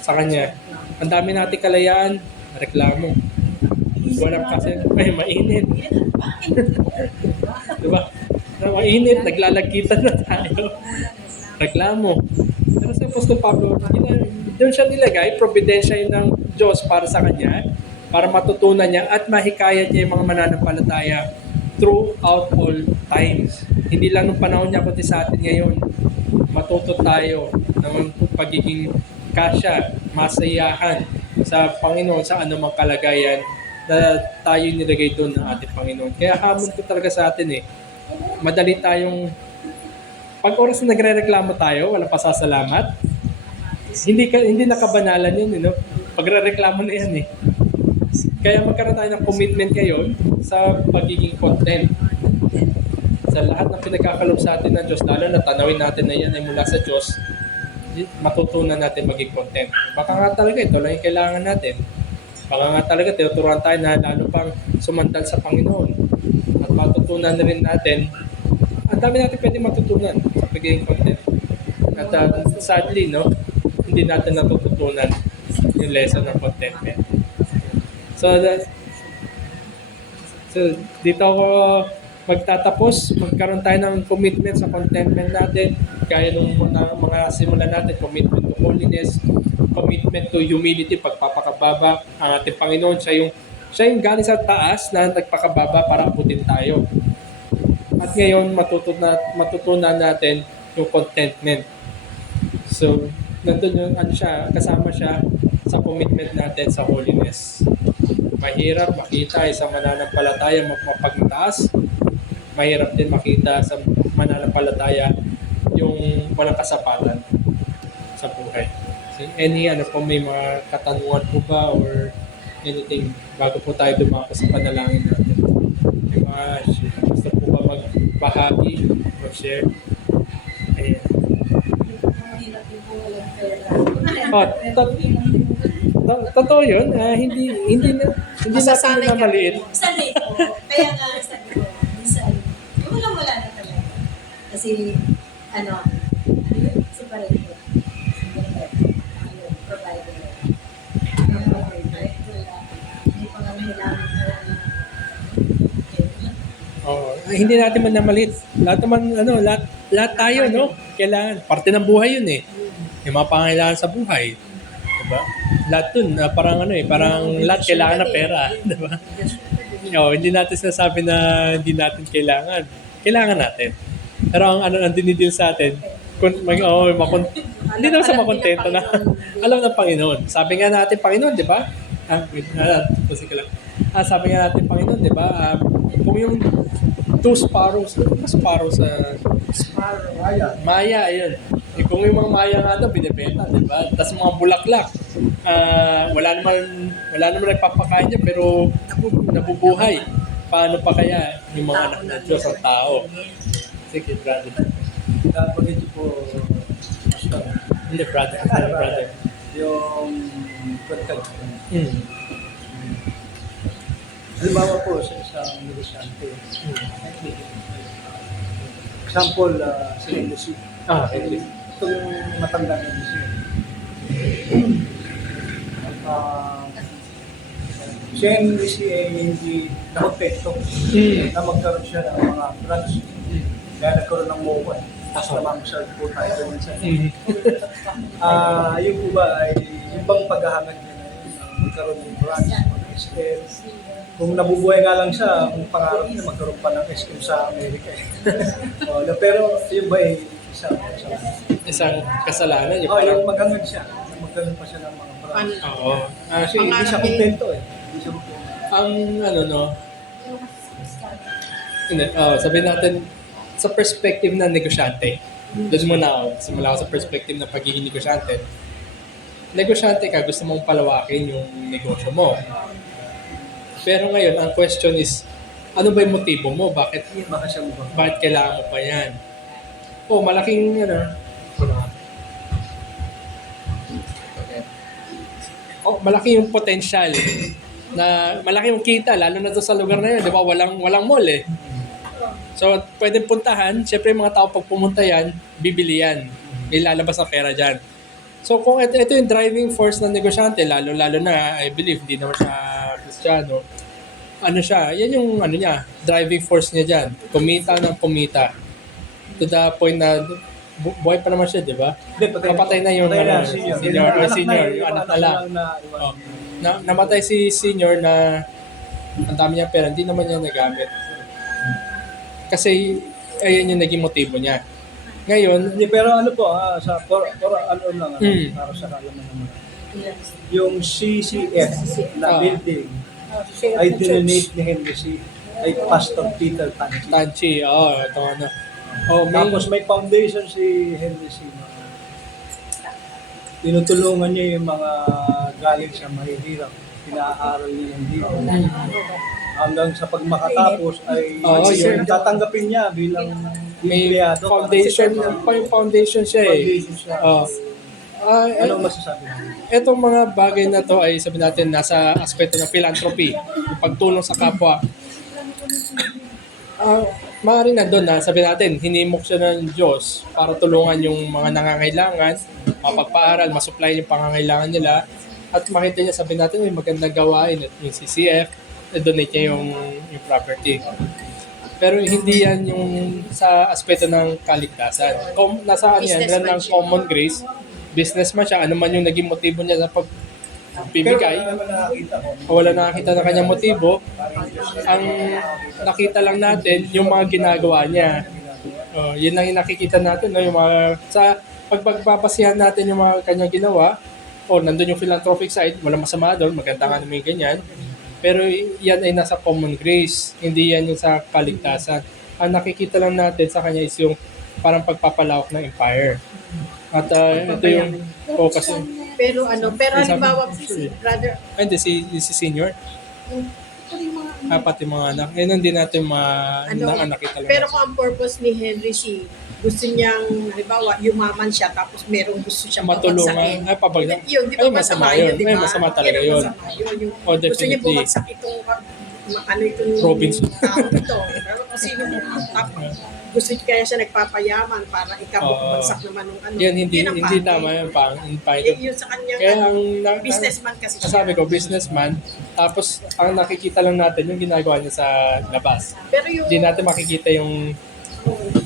sa kanya. Ang dami nating kalayaan, reklamo. Walang kasi, mainit. Diba? Mainit, naglalagkitan na tayo. Reklamo. Pero sa Apostol Pablo, doon siya nilagay, providensya yun ng Diyos para sa kanya, para matutunan niya at mahikayat niya yung mga mananampalataya throughout all times. Hindi lang nung panahon niya, kundi sa atin ngayon. Matuto tayo ng pagiging kasya, masayahan sa Panginoon sa anumang kalagayan na tayo nilagay doon ng ating Panginoon. Kaya hamon ko talaga sa atin madali tayong pag oras na nagre-reklamo tayo, walang pasasalamat, hindi nakabanalan yun, Pagre-reklamo na yan, Kaya magkaroon tayo ng commitment ngayon sa pagiging content. Sa lahat ng pinagkakalob sa atin ng Diyos, lalo na tanawin natin na yan ay mula sa Diyos, matutunan natin maging content. Baka nga talaga ito lang yung kailangan natin. Baka nga talaga tinuturuan tayo na lalo pang sumandal sa Panginoon. At matutunan na rin natin, ang dami natin pwede matutunan sa pagiging content. At sadly, hindi natin natututunan yung lesson ng contentment. So dito ako magtatapos. Magkaroon tayo ng commitment sa contentment natin. Kaya nung mga simulan natin, commitment to holiness, commitment to humility, pagpapakababa. Ang ating Panginoon, siya yung galing sa taas na nagpakababa para abutin tayo. At ngayon, matutunan natin yung contentment. So, nandun yung kasama siya sa commitment natin sa holiness. Mahirap makita isang mananampalataya mapagtaas. Mahirap din makita sa mananampalataya yung walang kasapatan sa buhay. So, may mga katanungan po ba or anything bago po tayo dumako sa panalangin natin? May mga gusto po ba magbahagi o share? Ayan. Totoo yun. Hindi natin na maliit. Sanay ko. Kaya nga sabi ko, minsan, wala na talaga. Kasi, separate ko. Provider. May pangangailangan ko na hindi natin man na maliit. Lahat tayo, kailangan. Parte ng buhay yun Yung mga pangangailangan sa buhay. Diba? Lahat dun, parang lahat kailangan ng pera. Diba? Hindi natin sinasabi na hindi natin kailangan. Kailangan natin. Pero ang dinidil sa atin, hindi naman sa makontento na alam ng Panginoon. Sabi nga natin, Panginoon, di ba? Sabi nga natin, Panginoon, di ba? Kung yung two sparrows, Maya, ayun. Kung yung mga Maya nga daw, binibenta, di ba? Tapos mga bulaklak, wala naman nagpapakain niya, pero nabubuhay. paano pa kaya yung mga anak ng Diyos ang tao? Sige, brother. Dapat ito po, Pastor, Hindi, brother. Brother. yung contact. Hmm. Halimbawa po sa isang negosyante. Example, sa industry. Okay. Itong matanda na industry. Siya yung industry ay hindi nakapekto na magkaroon siya ng mga branch. Kaya nagkaroon ng mobile. Tapos namang-serve po tayo doon sa yung po ba ay yung bang paghahangad niya na yun, na magkaroon ng branch, mag-STEM. Kung nabubuhay nga lang siya, ang pangarap niya magkaroon pa ng STEM sa Amerika. Pero yun ba ay Isang kasalanan yung yung parang... maghangad siya, na magkaroon pa siya ng mga branch. Oo. Kasi hindi siya kontento eh. Hindi siya kontento. Ang ano no, hindi, sabihin natin, sa perspective ng negosyante, doon muna ako, simula ako sa perspective ng pagiging negosyante. Negosyante ka, gusto mong palawakin yung negosyo mo. Pero ngayon, ang question is, ano ba yung motibo mo? Baka siya mo ba? Bakit kailangan mo pa yan? Malaking, malaki yung potential na malaki yung kita, lalo na to sa lugar na yun, di ba? Walang mall eh. So, pwedeng puntahan. Siyempre, yung mga tao pag pumunta yan, bibili yan. May lalabas na pera dyan. So, kung ito yung driving force ng negosyante, lalo na, I believe, hindi naman siya Kristiyano. Ano siya? Yan yung niya, driving force niya dyan. Kumita ng kumita. To the point na, buhay pa naman siya, di ba? Kapatay na yung senior, yung anak na lang. Namatay si senior na ang dami niya pera, hindi naman niya nagamit. Kasi ayan yung naging motibo niya. Ngayon, Hindi, pero ano po, ano lang, para sa kalaman naman. Yung CCF na building ay dinonate ni Henry C. ay Pastor Peter Tanchi. Tanchi, ito ano. Tapos may foundation si Henry C. Tinutulungan niya yung mga galing sa mahihirap. Pinaaral niya yung dito. Hanggang sa pag makatapos ay tatanggapin niya bilang may empleyado. foundation siya eh. Foundation siya. Anong masasabi mo? Etong mga bagay na to ay sabi natin nasa aspeto ng philanthropy, yung pagtulong sa kapwa. Maaaring na doon na sabi natin, hinimok siya ng Diyos para tulungan yung mga nangangailangan, mapagpaaral, masupply yung pangangailangan nila, at makita niya, sabi natin, may magandang gawain at yung CCF, donate niya yung property. Pero hindi yan yung sa aspeto ng kaligtasan. Nasaan yan? Yan ng common grace. Businessman siya. Ano man yung naging motibo niya sa pagbibigay. Wala nakakita na kanyang motibo. Ang nakita lang natin, yung mga ginagawa niya. Yun lang yung nakikita natin. No? Yung mga, sa pagbabasihan natin yung mga kanyang ginawa, nandun yung philanthropic side, walang masama doon, maganda nga naman yung ganyan. Pero yan ay nasa common grace, hindi yan yung sa kaligtasan. Ang nakikita lang natin sa kanya is yung parang pagpapalawak ng empire. At ito yung focus. Pero halimbawa si brother, Hindi, si senior. Pati mga anak. Ngayon hindi natin nakita lang. pero kung ang purpose ni Henry C, gusto niyang, halimbawa, yumaman siya tapos merong gusto siyang matulungan. papagsakin. Yun, di ba masama yun, di ba? Masama talaga yun. Gusto niya bumagsak itong Robinson. tao ito. Pero kung sino mo gusto kaya siya nagpapayaman para ikaw bumagsak naman ng Yan, hindi ang tama yung yun sa kanya, kaya ang businessman kasi siya. sabi ko, businessman, tapos ang nakikita lang natin yung ginagawa niya sa labas. Pero yung, Hindi natin makikita yung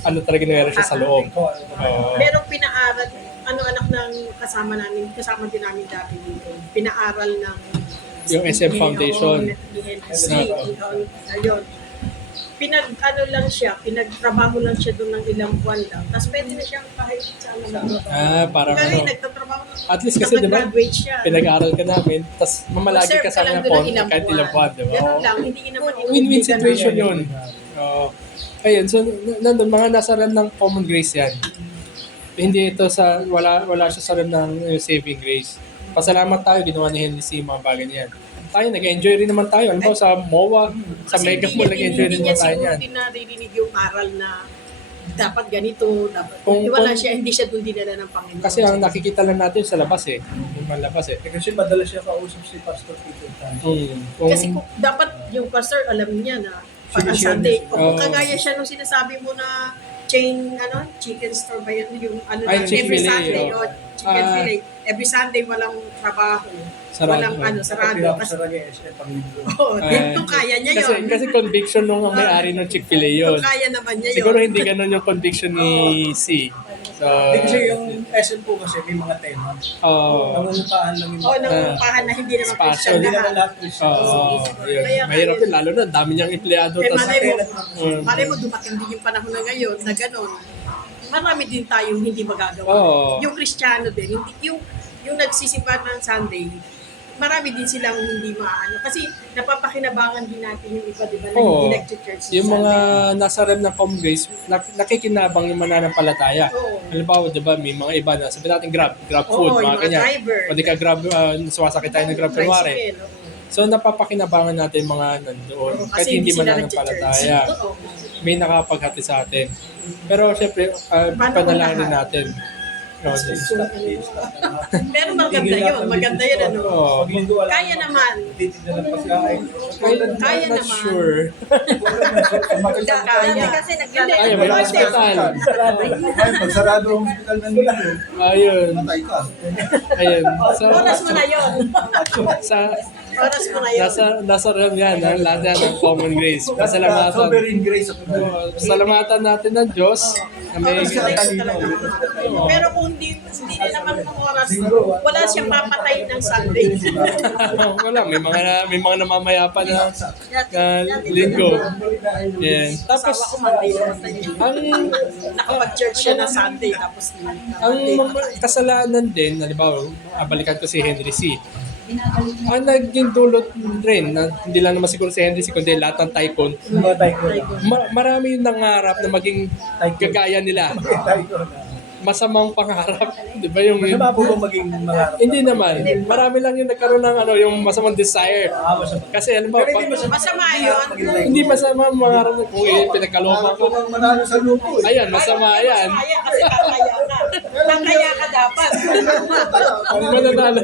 ano talaga nangyari siya sa loob. pero pinaaral, anak ng kasama din namin dati dito, pinaaral ng Yung SM Foundation. Ni Henry C. Ayun. Pinagtrabaho lang siya doon ng ilang buwan lang. Tapos pwede na siyang kahit saan lang. Parang Kasi ano. nagtatrabaho na. At least kasi di ba, Nag-graduate siya. pinag-aaral ka namin, tapos mamalagi ka sa akin ng phone kahit ilang buwan, di ba? Ganun lang, hindi naman Win-win situation yun. Ayun, so nandun, mga nasa realm ng common grace yan. Hindi ito wala siya sa realm ng saving grace. Pasalamat tayo, ginawa ni Henry C. mga bagay niyan. tayo, nag-enjoy rin naman tayo. Alam mo, sa MOA, sa Kasi Mega Mall, nag-enjoy rin hindi niya naman tayo siguro yan. din naririnig yung aral na dapat ganito, dapat. Kung- Wala kung- siya, hindi siya doon dinala ng Panginoon. Kasi ang nakikita lang natin sa labas eh. Yung malabas eh. Kasi madalas siya kausap si Pastor Peter Tan. Kasi kung, dapat yung pastor alam niya na pag Sinishare Sunday, niya. kung Oo. kagaya siya nung sinasabi mo na chicken store ba yun? Yung Ay, na, every Chick-fil-A, Sunday, oo. chicken Ah. fillet. Every Sunday walang trabaho. Sarado. Walang sarado. Kasi, Pinapasara niya SM Panginoon. oh, kung kaya niya kasi, yun. kasi conviction nung may-ari ng Chick-fil-A yun. Kung kaya naman niya yun. Siguro hindi ganun yung conviction ni C. So, Hindi kasi yung SM po kasi may mga tenant. Nangungupahan lang yung Oo, nangungupahan na hindi naman Spasyo. Christian Hindi naman lahat. lahat Christian. yun. Kaya Mahirap yun. yun, lalo na, ang dami niyang empleyado. Eh, Tas, malay mo, dumating din yung panahon na ngayon na gano'n. Marami din tayong hindi magagawa. Oo. Yung Kristiyano din, yung nagsisimba ng Sunday, marami din silang hindi maano. Kasi napapakinabangan din natin yung iba, di ba, na Oo. hindi nag-church yung mga Sunday. nasa rem ng Comgrace, nakikinabang yung mananampalataya. Oo. Halimbawa, di ba, may mga iba na, sabi natin grab food, Oo, yung mga mga ganyan. driver. O di ka grab, suwasakit tayo ng grab, kunwari. Tricycle, oo. So, napapakinabangan natin yung mga nandoon. Oo, Kahit hindi sila mananampalataya. nag-church. Oo. May nakapaghati sa atin. Pero, syempre, Paano panalangin kung lahat? natin. No, Pero maganda yun. Maganda yun, ano. Oo. Kaya naman. Titignan ng pagkain. Kaya not naman. sure. Kaya. Kasi Ay, may hospital. Ay, pagsarado ang hospital ng linggo, Ayun. patay ka. Ayun. So, Oras mo na yun. sa, Oras mo na yun. nasa realm yan, ha? Lahat yan ng common grace. Pasalamatan. Sovereign grace of God. Pasalamatan natin ng Diyos na may Kasi katalino. Pero kung hindi naman ng oras, wala siyang papatay ng Sunday. wala, may mga namamayapan na linggo. Yan. Tapos, Asawa ko Monday naman. ang Nakapag-church siya na Sunday, tapos ang mga kasalanan din, halimbawa, balikan ko si Henry C. Ang naging dulot rin, na hindi lang naman siguro si Henry C, kundi lahat ng tycoon, Mga tayo marami yung nangarap na maging kagaya nila. Masamang pangarap. Di ba yung... Masama po ba maging mga... Hindi naman. Marami lang yung nagkaroon ng yung masamang desire. Masama. Kasi alam mo, Pero hindi Masama yun. hindi masama ang mangarap na kung pinagkalooban ko. Kung manalo sa lupo eh. Ayan, masama yan. Kaya kasi kakaya ka. Kakaya ka dapat. Mananalo.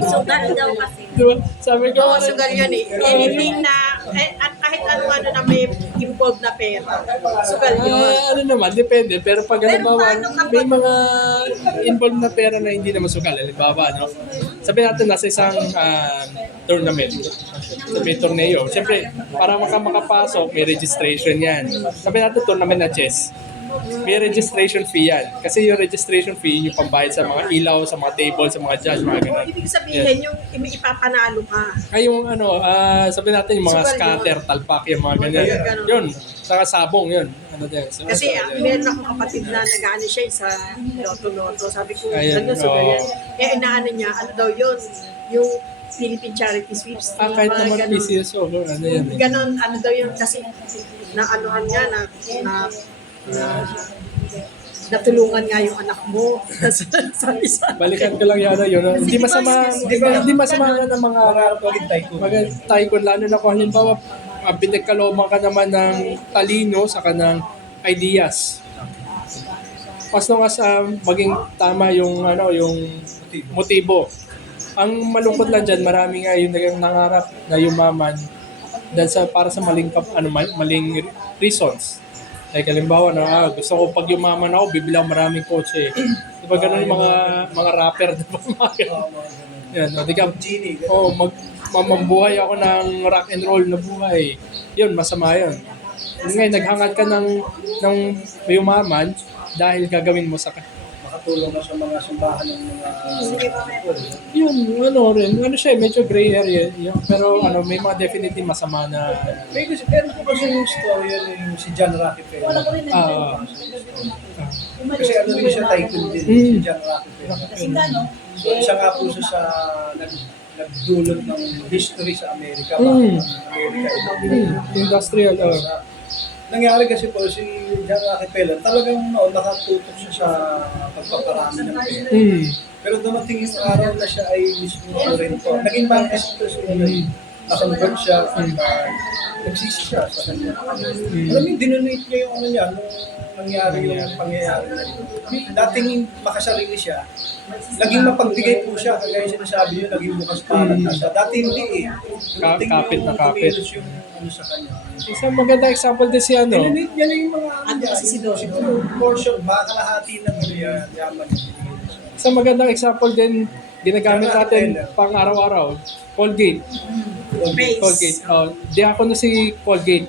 Sugal daw kasi. Di ba? Sabi ko, Oo, sugal yun eh. Anything na, at kahit ano-ano na may involved na pera. Sugal yun. ano naman, depende. Pero pag halimbawa, paano kapag- may mga involved na pera na hindi naman sugal. Halimbawa, no? Sabi natin nasa isang tournament. May torneo. Siyempre, para makapasok, may registration yan. Sabi natin tournament na chess. May registration fee yan. Kasi yung registration fee, yung pambayad sa mga ilaw, sa mga table, sa mga judge, mga ganun. Ibig sabihin, yung ipapanalo ka. Ay, yung sabi natin yung mga Sugal scatter, talpak, yung mga ganyan. Ganun. Yun, saka sabong yun. Ano din. So, Kasi so, meron akong kapatid na nag-ano siya sa Loto-Loto. Sabi ko, Ayan, ano sugal oo. yan? Kaya inaano niya, ano daw yun? Yung Philippine Charity Sweeps. kahit mga naman ganun. PCSO, ano yan. eh. Ganon, ano daw yun, kasi naanuhan niya, natulungan nga yung anak mo. Sabi sa Balikan ko lang yun. No? Hindi masama, hindi masama nga ng mga Maging tycoon. taikon, lalo na kung halimbawa, pinagkalooban ka naman ng talino sa kanang ideas. As long as maging tama yung yung motibo. Ang malungkot lang dyan, marami nga yung nangarap na yumaman dahil para sa maling maling reasons. Like halimbawa na gusto ko pag yumaman ako, bibili ako maraming kotse. Diba ganun yung mga rapper, diba? Yan, di ka, Genie. mamambuhay ako ng rock and roll na buhay. Yun, masama yun. Ngayon, naghangad ka ng yumaman dahil gagawin mo sa Makatulong na sa mga simbahan ng mga... yun, ano siya, medyo gray area. Yun. Pero may mga definitely masama na Meron po kasi yung story yung si John Rockefeller. Kasi ano rin siya, tycoon din, si John Rockefeller. So, isa nga po siya sa nagdulot ng history sa Amerika. Bakit ang Amerika industrial. nangyari kasi po si John Rockefeller, talagang nakatutok siya sa pagpaparami ng pera. Pero dumating yung araw na siya ay mismo rin po. Naging Baptist po siya. Nakonvert siya at nagsisi siya sa kanya. Alam mo, dinonate niya yung ano niya nung nangyari yung pangyayari. Dating makasarili siya, naging mapagbigay po siya. Kaya yung sinasabi niyo, naging bukas palad na siya. Dati hindi eh. Dumating Kapit na yung kapit. kumilos yung ano sa kanya. Isang maganda example din si ano. Dinonate niya na yung mga Ano si Sidon? siguro portion, baka kalahati ng ano yan, yaman niya. Isang magandang example din, ginagamit natin pang araw-araw. Colgate. Face. Colgate. Di ako na si Colgate.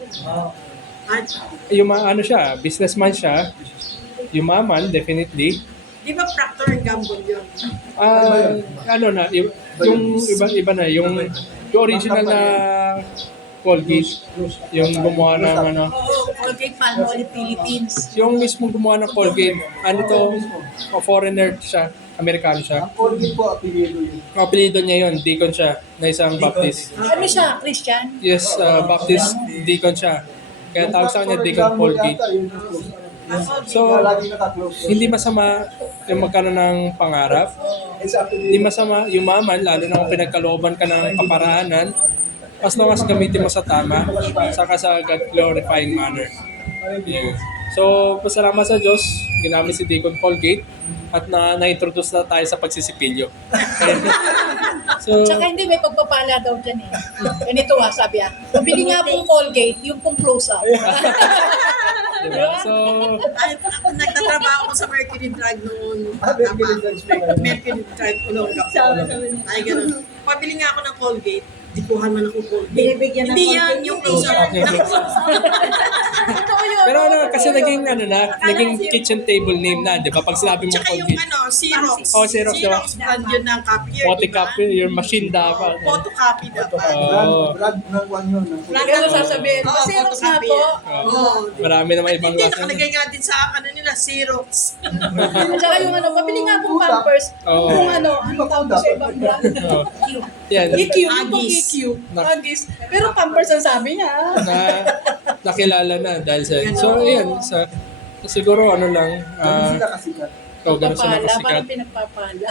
At, Yung ano siya, businessman siya. Yumaman, definitely. di ba Procter & Gamble yun? Ano na, yung iba na, yung original na Colgate, yung gumawa ng ano, Oo, Colgate Palmolive Philippines. yung mismong gumawa ng Colgate, ano to, foreigner siya, Amerikano siya. Ang Colgate po, apelido yun. Ang apelido niya yun, deacon siya, na isang Baptist. Ano siya, Christian? Yes, Baptist deacon siya. Kaya tawag sa kanya Deacon Colgate. So, hindi masama yung magkaroon ng pangarap. Hindi masama yumaman, lalo na kung pinagkalooban ka ng kaparaanan, as long as gamitin mo sa tama, saka sa God-glorifying manner. Yeah. So, pasalamat sa Diyos, ginamit si Deacon Colgate at na-introduce na tayo sa pagsisipilyo. So, Tsaka hindi, may pagpapala daw dyan eh. Ganito sabi pabili nga pong Colgate, yung pong close-up. diba? So, Ay, ako nagtatrabaho ko sa Mercury Drive noon. Mercury Drive, Olonga po. Ay, ganun. Pabili nga ako ng Colgate, dikuhan man ako Colgate. Binibigyan ng Hindi yan Colgate. yung close-up. Totoo yun. pero ano, kasi naging ano na, naging kitchen table name na, di ba? Pag sinabi mo Tsaka yung Colgate, ano, Xerox. Oh, Xerox, diba? Xerox brand yun ng copier, photocopy, your machine dapat. Photocopy dapat. Oo. Brad ng one yun. Kaya sasabihin, Oo, Xerox na photocopy. po. Oo. Marami naman ibang Hindi, klase. nakalagay nga din sa ano nila, Xerox. Tsaka yung ano, pabili nga pong Pampers. Oo. Kung ano tawag ko sa ibang brand. Oo. Yan, EQ, yung pong Agis. EQ. Agis. Pero Pampers ang sabi niya. na nakilala na dahil sa so ayan siguro ano lang ganun sila Papala, kasikat. parang pinagpapala.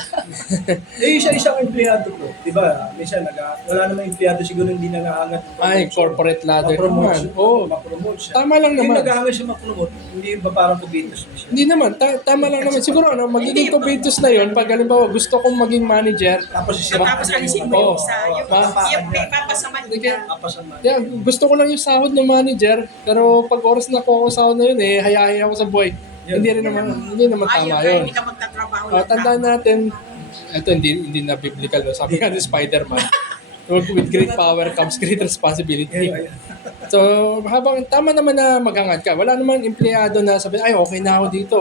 Isang empleyado po. Diba? Minsan, wala namang empleyado siguro hindi nangaangat. Ay, corporate ladder Ma-promote naman. Oo. Ma-promote siya. Tama lang Yung naman. nag-aangay siya ma-promote, hindi ba parang kubitos na siya? Hindi naman, tama lang naman. Siguro ano, magiging kubitos na yun pag halimbawa gusto kong maging manager. Tapos siya Tapos alisin mo Oo. yung isa. Yung papasamahin ka. Papasaman. Yeah, gusto ko lang yung sahod ng manager, pero pag oras na ko ang sahod na yun hayahay ako sa buhay. Hindi naman tama Ayaw, yun. hindi ka magtatrabaho. Tandaan natin, ito hindi na biblical, no? Sabi nga ni Spider-Man, with great power comes great responsibility. So, habang tama naman na maghangad ka, wala namang empleyado na sabi, ay okay na ako dito.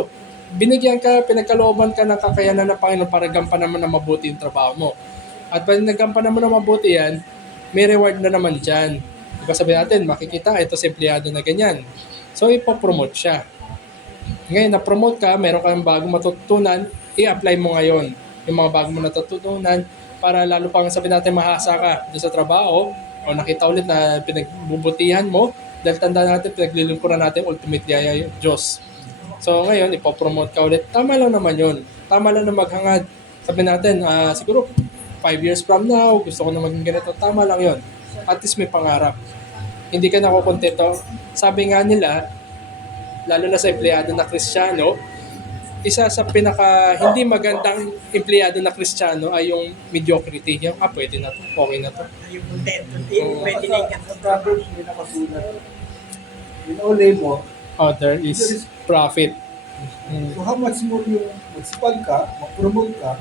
Binigyan ka, pinagkalooban ka ng kakayanan ng Panginoon para gampanan mo na mabuti yung trabaho mo. At pag nagampanan mo na mabuti yan, may reward na naman dyan. Diba sabi natin, makikita, ito si empleyado na ganyan. So, ipopromote siya. Ngayon, na-promote ka, meron kang bagong matutunan, i-apply mo ngayon yung mga bagong mo natutunan para lalo pang sabi natin mahasa ka doon sa trabaho o nakita ulit na pinagbubutihan mo dahil tanda natin, pinaglilingkuran natin ultimately ay Diyos. So ngayon, ipopromote ka ulit. Tama lang naman yun. Tama lang na maghangad. Sabi natin, siguro 5 years from now, gusto ko na maging ganito. Tama lang yun. At least may pangarap. Hindi ka nakukontento. Sabi nga nila, lalo na sa empleyado na Kristiyano, isa sa pinaka hindi magandang empleyado na Kristiyano ay yung mediocrity. Yung, pwede na to, okay na to. Yung contento. Yung pwede na yung Sa Proverbs, may nakasulat. In all labor, There is profit. so how much more yung magsipag ka, mag-promote ka,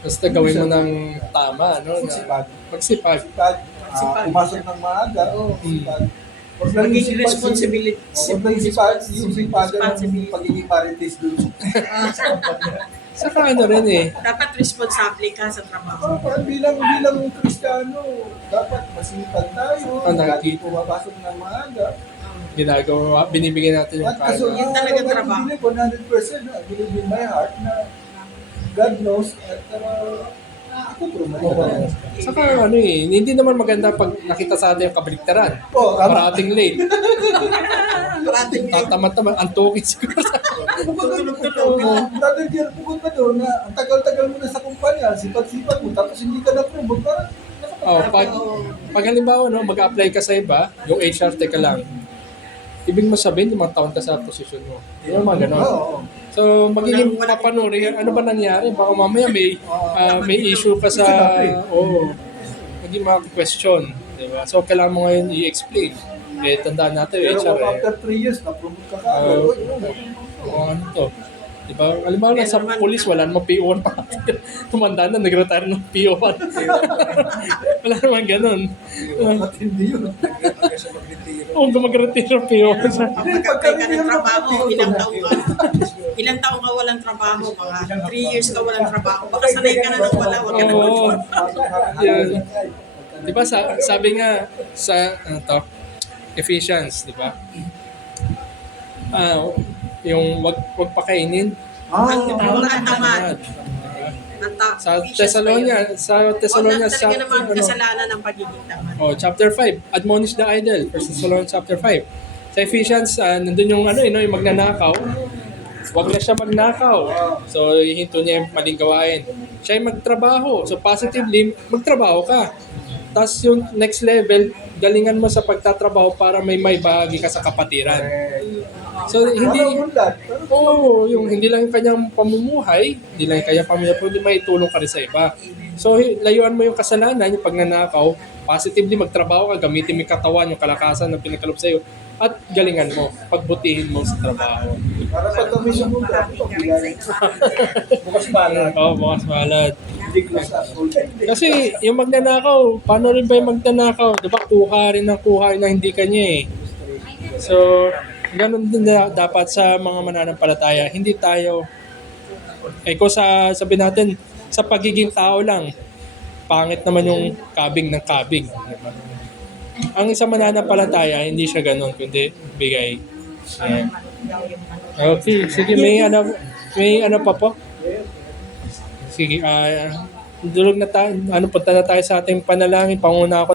Basta gawin mo ng tama, no? magsipag. Magsipag. Magsipag, pumasok ng maaga, magsipag. Huwag lang yung magiging sipag- responsibility. Huwag lang yung sipagan ng pagiging marites dun. Saka ano rin Dapat responsable ka sa trabaho. Parang bilang Kristiyano, dapat masipag tayo, lagi pumapasok ng maaga. ginagawa, binibigyan natin yung At kaso, kaya. Yun talaga trabaho. I believe 100% I believe in my heart na God knows at Saka ano eh, hindi naman maganda pag nakita sa atin yung kabaliktaran. Oo, tama. Parating late. Parating yun. Tatamad-tamad, antukin siguro sa Brother Jer, bukod pa doon na ang tagal-tagal mo na sa kumpanya, sipag-sipag mo, tapos hindi ka na-promote, parang Oh, pag halimbawa no, mag-apply ka sa iba, yung HR teka lang. Ibig mo sabihin, 5 taon ka sa posisyon mo. Yung mga ganon. Oo. So, magiging papanuri, ano ba nangyari? Baka mamaya may issue ka sa, magiging mga question. Diba? So, kailangan mo ngayon i-explain. Eh, tandaan natin, Pero HR kung eh. after 3 years, na-promote ka Oo. kagad. Ano to? Diba? Halimbawa na sa police, wala namang PO1 pa. Tumanda na, nag-retire ng PO1. Wala naman ganun. Matindi yun. Oo, gumag-retire ng PO1. Pagka-apply ka ng trabaho, ilang taong ka? Ilang taong ka walang trabaho? Mga 3 years ka walang trabaho. Baka sanay ka na nang wala, wag ka na Oo. Yun. Diba sabi nga sa efficiency, diba? Yung wag pakainin. Ang tamad. Sa Thessalonians, Talaga naman kasalanan ng pagiging tamad. chapter 5, admonish the idle. 1 Thessalonians chapter 5. Sa Ephesians, nandun yung yung magnanakaw. Wag na siya magnakaw. So, hihinto niya yung maling gawain. Siya ay magtrabaho. So, positively, magtrabaho ka. Tapos yung next level, galingan mo sa pagtatrabaho para may bahagi ka sa kapatiran. So, hindi, yung hindi lang yung kanyang pamumuhay, hindi lang yung kanyang pamumuhay, kundi may tulong ka rin sa iba. So, layuan mo yung kasalanan, yung pagnanakaw, positively magtrabaho ka, gamitin mo yung katawan, yung kalakasan na pinagkaloob sa'yo, at galingan mo, pagbutihin mo sa trabaho. Para pag commission mo, bukas pala. Bukas malad. Hindi close up. Kasi yung magnanakaw, paano rin ba yung magnanakaw? Diba, kuha rin na hindi kanya eh. So, ganun din dapat sa mga mananampalataya. Hindi tayo, kung sabi natin, sa pagiging tao lang, pangit naman yung kabig ng kabig. Diba? Ang isang mananampalataya, hindi siya ganun, kundi bigay. Ayan. Okay, sige, may ano pa po? Sige, punta na tayo sa ating panalangin. Panguna ako